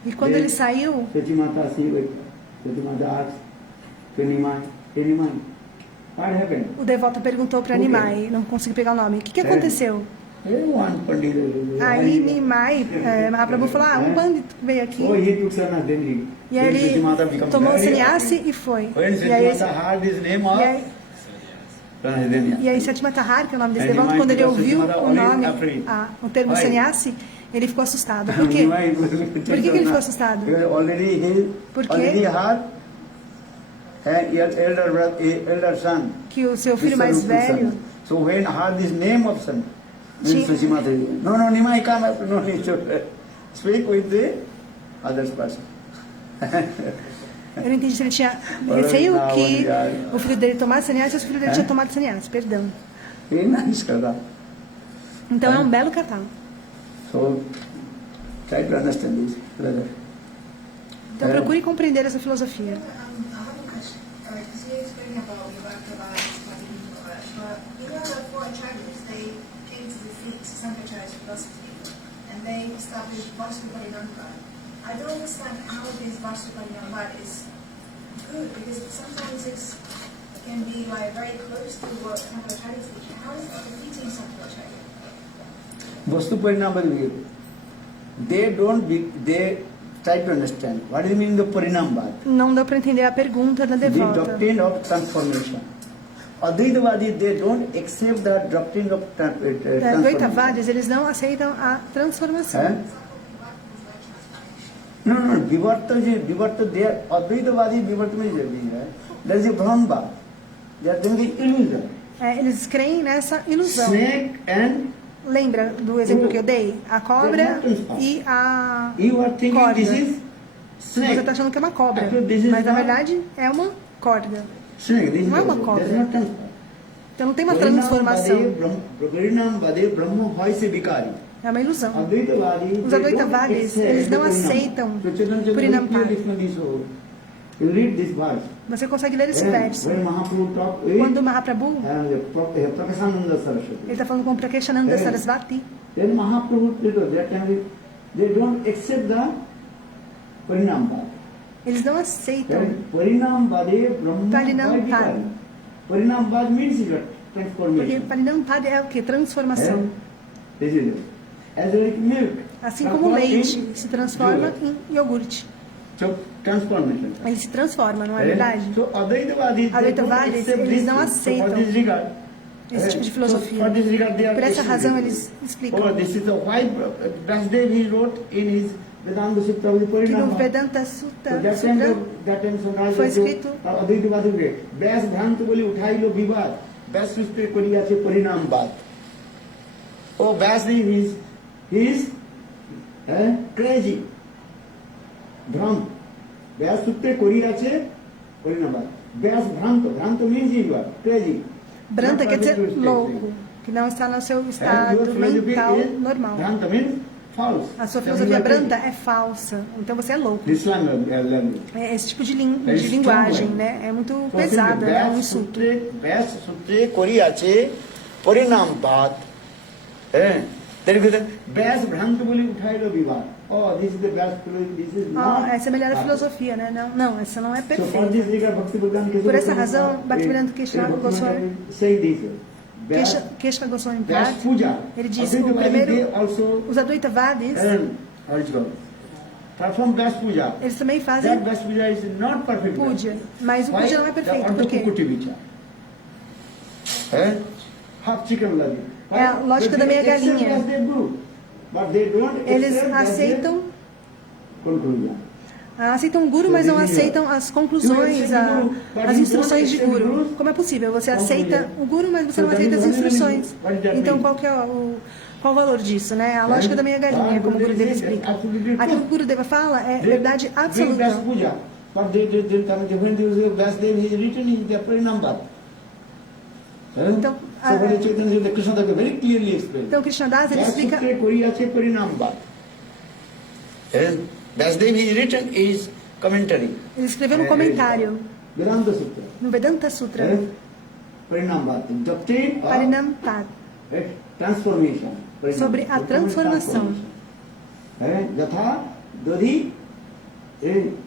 e quando ele saiu, Sachimata asked to Nimai, what happened? O devoto perguntou para Nimai, não consegui pegar o nome, o que aconteceu? Aí Nimai, Mahaprabhu falou, um pandit veio aqui. E aí ele tomou o sannyasi e foi. E aí Satyamata, que é o nome desse devoto, quando ele ouviu o nome, o termo sannyasi, ele ficou assustado. Por quê? Por que ele ficou assustado? Porque que o seu filho mais velho No, Nimai, come up. No need to speak with the other person. Eu não entendi se ele tinha receio que o filho dele tomasse sannyasi ou se o filho dele tinha tomado sannyasi, perdão. Então é um belo catálogo. So, try to understand this, brother. Então procure compreender essa filosofia. Sankacharya's philosophy, and they established Vastuparinambar. I don't understand how this Vastuparinambar is good, because sometimes it can be like very close to what Sankacharya is teaching. How is it defeating Sankacharya? Vastuparinambar, they try to understand what is meaning the Parinambar. Não deu para entender a pergunta da The devota. doctrine of transformation. Advaitavadis, they don't accept the doctrine of transformation. Advaitavadis, eles não aceitam a transformação. No, Vivarta, they are Advaitavadi, Vivarta means everything. There is a Brahma. They are doing the illusion. Eles creem nessa ilusão. Snake and Lembra do exemplo que eu dei? A cobra e a you are thinking corda. this is Você snake. está achando que é uma cobra, This is mas na not verdade é uma corda. snake. This Não é uma is cobra. there is no transfer. Então não tem uma transformação. É uma ilusão. Os Advaitavadis, eles não aceitam Parinampar. Você consegue ler esse verso. Quando o Mahaprabhu, ele está falando com Prakeshananda Sarasvati, Then Mahaprabhu, they don't accept the Parinambad. eles não aceitam Parinambade Brahma Parinampar. Parinambad means Porque transformation. Parinampar é o que? Transformação. This is it. As like milk. Assim como o leite se transforma em iogurte. So, transformation. Ele se transforma, não é verdade? So, Advaitavadis, Advaitavadis, eles não aceitam esse tipo de filosofia. Por essa razão eles explicam Oh, this is the why Vasudev he wrote in his Vedanta Sutta with que no Parinambad. Vedanta Sutta foi escrito Advaitavadi Vyas Bhranto boli uthailo vivad Vyas Sutta koriyache Parinambad. Oh, Vyas he is crazy. Bhram. Vyas Sutta koriyache Parinambad. Vyas Bhranto means you are crazy. Branta, quer dizer louco, que não está no seu estado mental normal. Bhranta means false. A sua filosofia branta é falsa, então você é louco. É esse tipo de linguagem, né? É muito pesada, é um insulto. Essa é a melhor filosofia, né? Não, essa não é perfeita. Por essa razão, Bhaktivedanta Keshava Goswami Pad, ele diz o primeiro, os Advaitavadis, eles também fazem puja, mas o puja não é perfeito, por quê? É a lógica da meia galinha. Eles aceitam Aceitam o guru, mas não aceitam as conclusões, as instruções de guru. Como é possível? Você aceita o guru, mas você não aceita as instruções. Então, qual o valor disso, né? A lógica da meia galinha, como o Gurudeva explica. Aquilo que o Gurudeva fala é verdade absoluta. Então, Krishnadas, ele explica... Vyasdev is written is commentary. Ele escreveu no comentário, no Vedanta Sutra, Parinampad, transformation. sobre a transformação. Yatha dodhi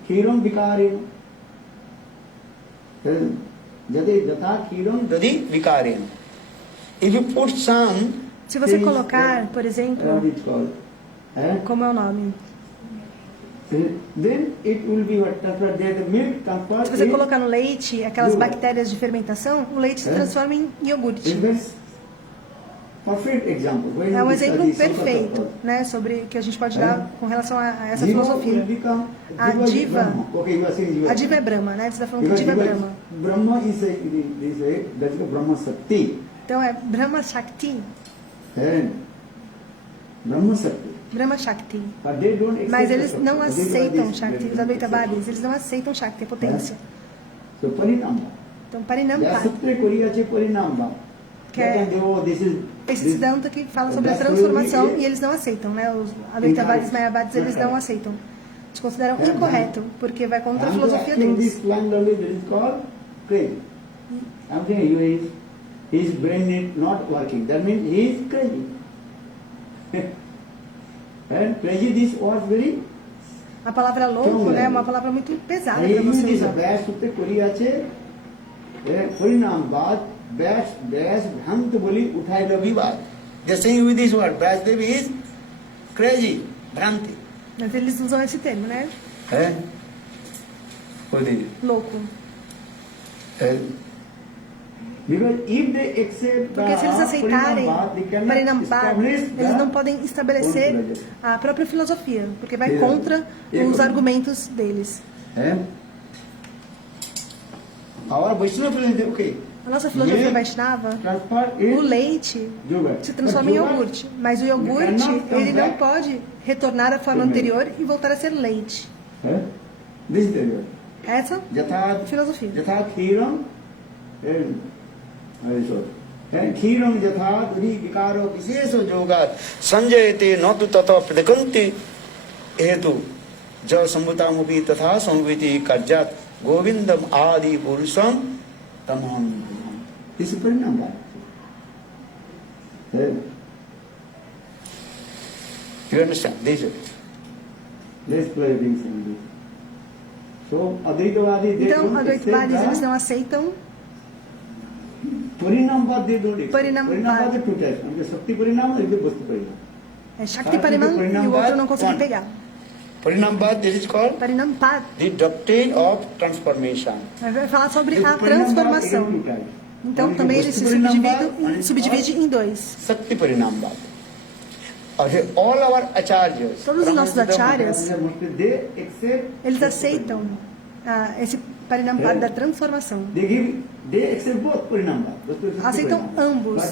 khiram vikarin. Yatha khiram dodhi vikarin. If you put some, se você colocar, por exemplo, como é o nome? Then it will be what the milk transfer. Se você colocar no leite aquelas bactérias de fermentação, o leite se transforma em iogurte. É um exemplo perfeito, né, sobre o que a gente pode dar com relação a essa filosofia. A diva é Brahma, né? Você está falando que diva é Brahma. Brahma is Brahma Shakti. Então é Brahma Shakti. Brahma Shakti. Brahma Shakti. Mas eles não aceitam Shakti, os Advaitavadis, eles não aceitam Shakti, a potência. Então, Parinampa, que é esse Siddhanta que fala sobre a transformação, e eles não aceitam, né? Os Advaitavadis, Mayavadis, eles não aceitam. Eles consideram incorreto, porque vai contra a filosofia deles. His brain is not working. That means he is crazy. And crazy, this was very. A palavra louco, né, é uma palavra muito pesada para você usar. They saying with this word, Vyasdev is crazy, Bhranti. Mas eles usam esse termo, né? Louco. Porque se eles aceitarem Parinampad, eles não podem estabelecer a própria filosofia, porque vai contra os argumentos deles. A nossa filosofia Vaishnava, o leite se transforma em iogurte, mas o iogurte ele não pode retornar à forma anterior e voltar a ser leite. Essa é a filosofia. Khiram yatha duri vikaro visesho yogat sanjayate natu tata pradakanti hetu ja sambutamupi tatha samviti karjat govindam adi purusham tamam. This is Parinampa. You understand? This is it. Let's play things on this. So, Advaitavadi, então, Advaitavadis, eles não aceitam Parinampa, they don't accept. Parinampa are two types. One is Shakti Parinam, and the Vastu Parinam. É Shakti Parinam e o outro não consegui pegar. Parinampa, this is called Parinampad. the doctrine of transformation. Vai falar sobre a transformação. Então, também ele se subdivide em dois. Shakti Parinampa. All our acharyas, todos os nossos acharyas, eles aceitam esse Parinampad da transformação. Aceitam ambos.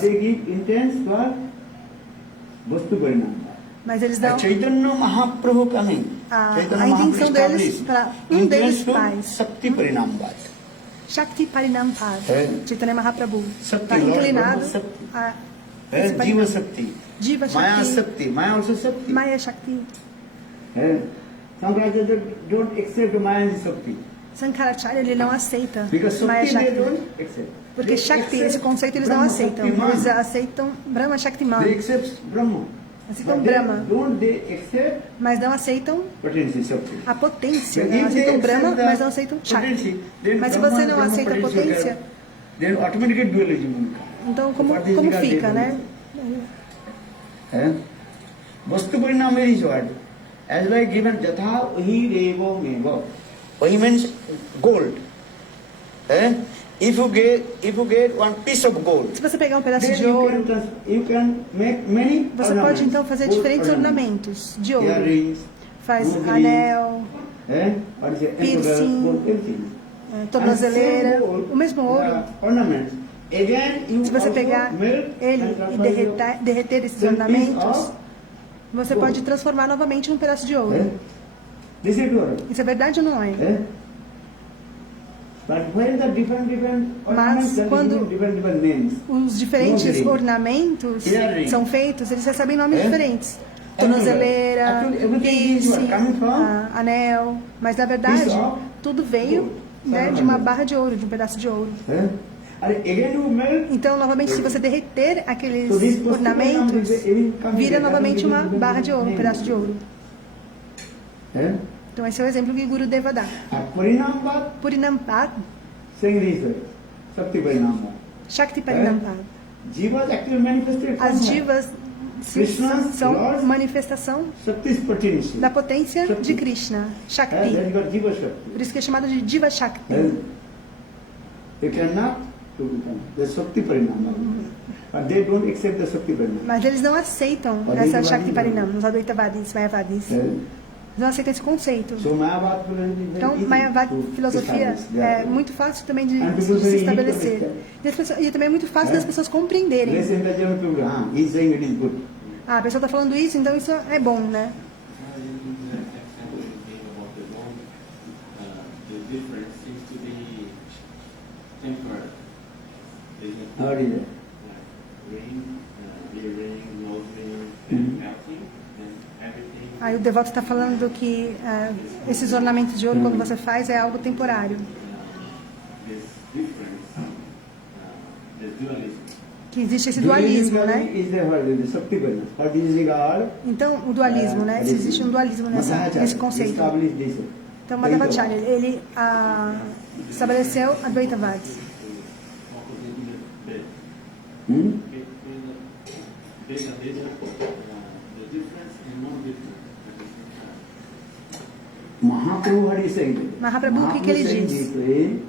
Mas eles dão a intenção deles para um deles faz. Shakti Parinampad. Chaitanya Mahaprabhu está inclinado a Jiva Shakti. Jiva Maya Shakti. Shakti. Maya also Shakti. Maya Shakti. Sankaracharya don't accept Maya Shakti. Sankaracharya ele não aceita Maya Shakti. Porque Shakti, esse conceito eles não aceitam. Eles aceitam Brahma Shakti Man. They accept Brahma. Aceitam Brahma. Don't they accept mas não aceitam a potência. Then Não aceitam they Brahma, accept mas não aceitam Shakti. then Mas se Brahma você and não Brahma aceita a potência, then automatically dualism will come. então como What is fica, regarded né? Vastu Parinam is what? As like given Jatha Vahi Revo Meva. Vahi means gold. If you get one piece of gold, Se você pegar um pedaço then de ouro, you can make many você pode então fazer diferentes ornamentos de ouro. Earrings, Faz rubies, anel, What is it? Piercing, Gold, everything. tornozeleira, o mesmo ouro. Ornaments. Again, you Se você also pegar melt ele and e transfer your derreter esses piece ornamentos, of você gold. pode transformar novamente num pedaço de ouro. This is your. Isso é verdade ou não é? But when the different ornaments are quando given different names. Os diferentes Nose ring. ornamentos Earring. são feitos, eles recebem nomes É? diferentes. Tornozeleira, Actually, everything is piercing, coming from anel. Mas na verdade, piece of tudo veio, gold. né, de uma barra de ouro, de um pedaço de ouro. And again you melt. Então, novamente, se você derreter aqueles So this ornamentos, vira novamente uma different barra de ouro, um names. pedaço de ouro. Eh? Então, esse é o exemplo que Guru Deva dá. Parinambhat, Purinampat, saying this, Shakti Parinambhat. Shakti Parinampat. Jivas actually manifested from As her. divas Krishna, são Lord, manifestação Shakti's potency. da potência Shakti. de Krishna, Shakti. That is called Jiva Shakti. Por isso que é chamado de Diva Shakti. They cannot to become the Shakti Parinambhat. But they don't accept the Shakti Parinambhat. Mas eles não aceitam Advaita essa Vadis, Shakti Parinam, os Advaitavadis, Mayavadis. Eles não aceitam esse conceito. So Mayavad philosophy is very Então, easy Mayavad to filosofia establish é that. muito fácil também de And people se say, estabelecer. "You E também é muito fácil das pessoas compreenderem. Listen the German people, he's saying it is good. Ah, a pessoa está falando isso, então isso é bom, né? Example you gave about the bond, the difference seems to be temporary. How is it? Like ring, earring, nose ring, Mhm. and melting, and everything. Aí o devoto está falando que esses ornamentos de ouro, quando você faz, é algo temporário. This difference, the dualism. Que existe esse dualismo, né? Is the word, the Shakti Parinambhat. What is regard? Então, o dualismo, né? Se existe um dualismo nesse conceito. Establish this. Então, Madhavacharya, ele estabeleceu Advaitavadis. Hmm? The difference and non-difference. Mahaprabhu, what is saying? Mahaprabhu, o que ele saying diz? deeply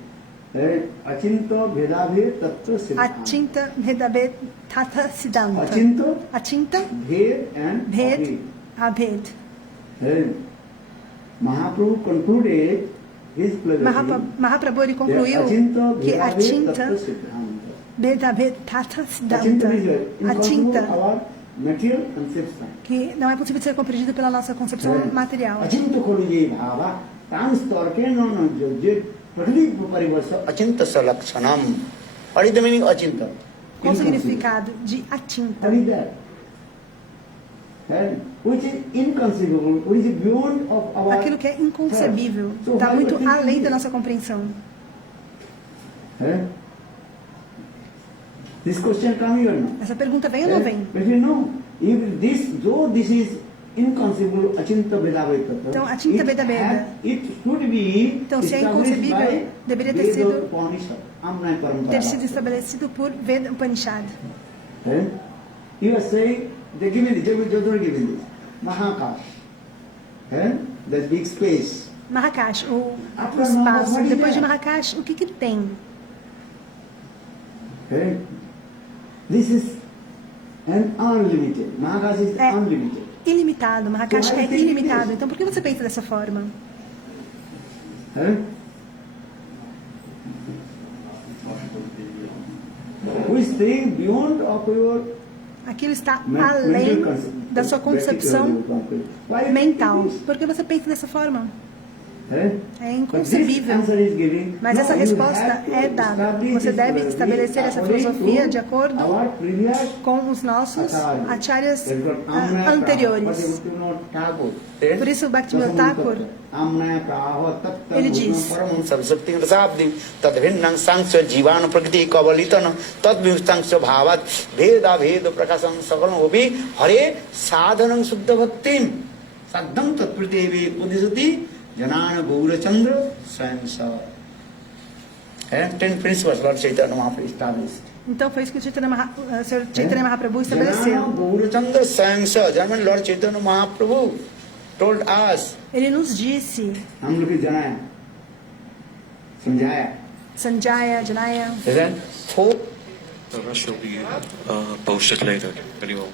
that Achinta Bhedabhe Tattva Siddhanta. Achinta Bhedabhed Tata Siddhanta. Achinta, Achinta Bhed and Bhed Abhed. Then Mahaprabhu concluded his philosophy. Mahaprabhu ele that concluiu Achinta que Bhedabhe Achinta Tattva Siddhanta. Bhedabhed Tata Achinta Siddhanta. is inconceivable Achinta, our material conception. que não é possível de ser compreendido pela nossa concepção material. अचिंत खोलु ये भावा तान स्तर के न जे प्रकृति परिवर्ष अचिंत सलक्षणम. What is the meaning अचिंत? Qual o significado de Achinta? What is that? Which is inconceivable, which is beyond of our. Aquilo que é inconcebível, So está why muito we think além it? da nossa compreensão. This question come here now. Essa pergunta vem ou não vem? But you know, if this is inconceivable, achinta Vedaveta. Então, Achinta Vedaveta. It should be Então, se é established inconcebível, by deveria ter Veda sido- Upanishad, Amnaya Parampara. Ter sido estabelecido por Veda Upanishad. You are saying, they give me this, they don't give me this. Mahakash. That big space. Marrakech, o After espaço. Marrakech, Depois de yeah. Marrakech, o que que tem? This is an unlimited. Mahakash is É unlimited. ilimitado. Marrakech So I é think ilimitado. this- Então, por que você pensa dessa forma? Which thing beyond of your Aquilo está mental além concept. da sua concepção Why you mental. think this? Por que você pensa dessa forma? É But this inconcebível. answer is given. Mas essa No, you resposta have to é dada. establish Você this deve philosophy estabelecer essa according filosofia to de acordo our previous com os nossos acharyas Amnaya anteriores. Praha. Por isso, Bhaktivinoda Thakur, Amnaya Praha Tatta ele diz, Paramam Saraswati Rasabdi Tad Vinnang Sangsya Jivana Prakriti Kavalitana Tad Vimstangsya Bhavat Veda Veda Prakasam Sakalam Obi Hare Sadhanam Suddha Bhaktim Saddham Tat Pratevi Udisati Janana Gaurachandra Swayamsa. 10 principles Lord Chaitanya Mahaprabhu established. então foi isso que o Sr. Chaitanya Mahaprabhu estabeleceu. Janana Gaurachandra Swayamsa. Janman Lord Chaitanya Mahaprabhu told us. Ele nos disse, हम लोग की जनाया समझाया Sanjaya, Janaya, then hope The rest will be posted later. Very well.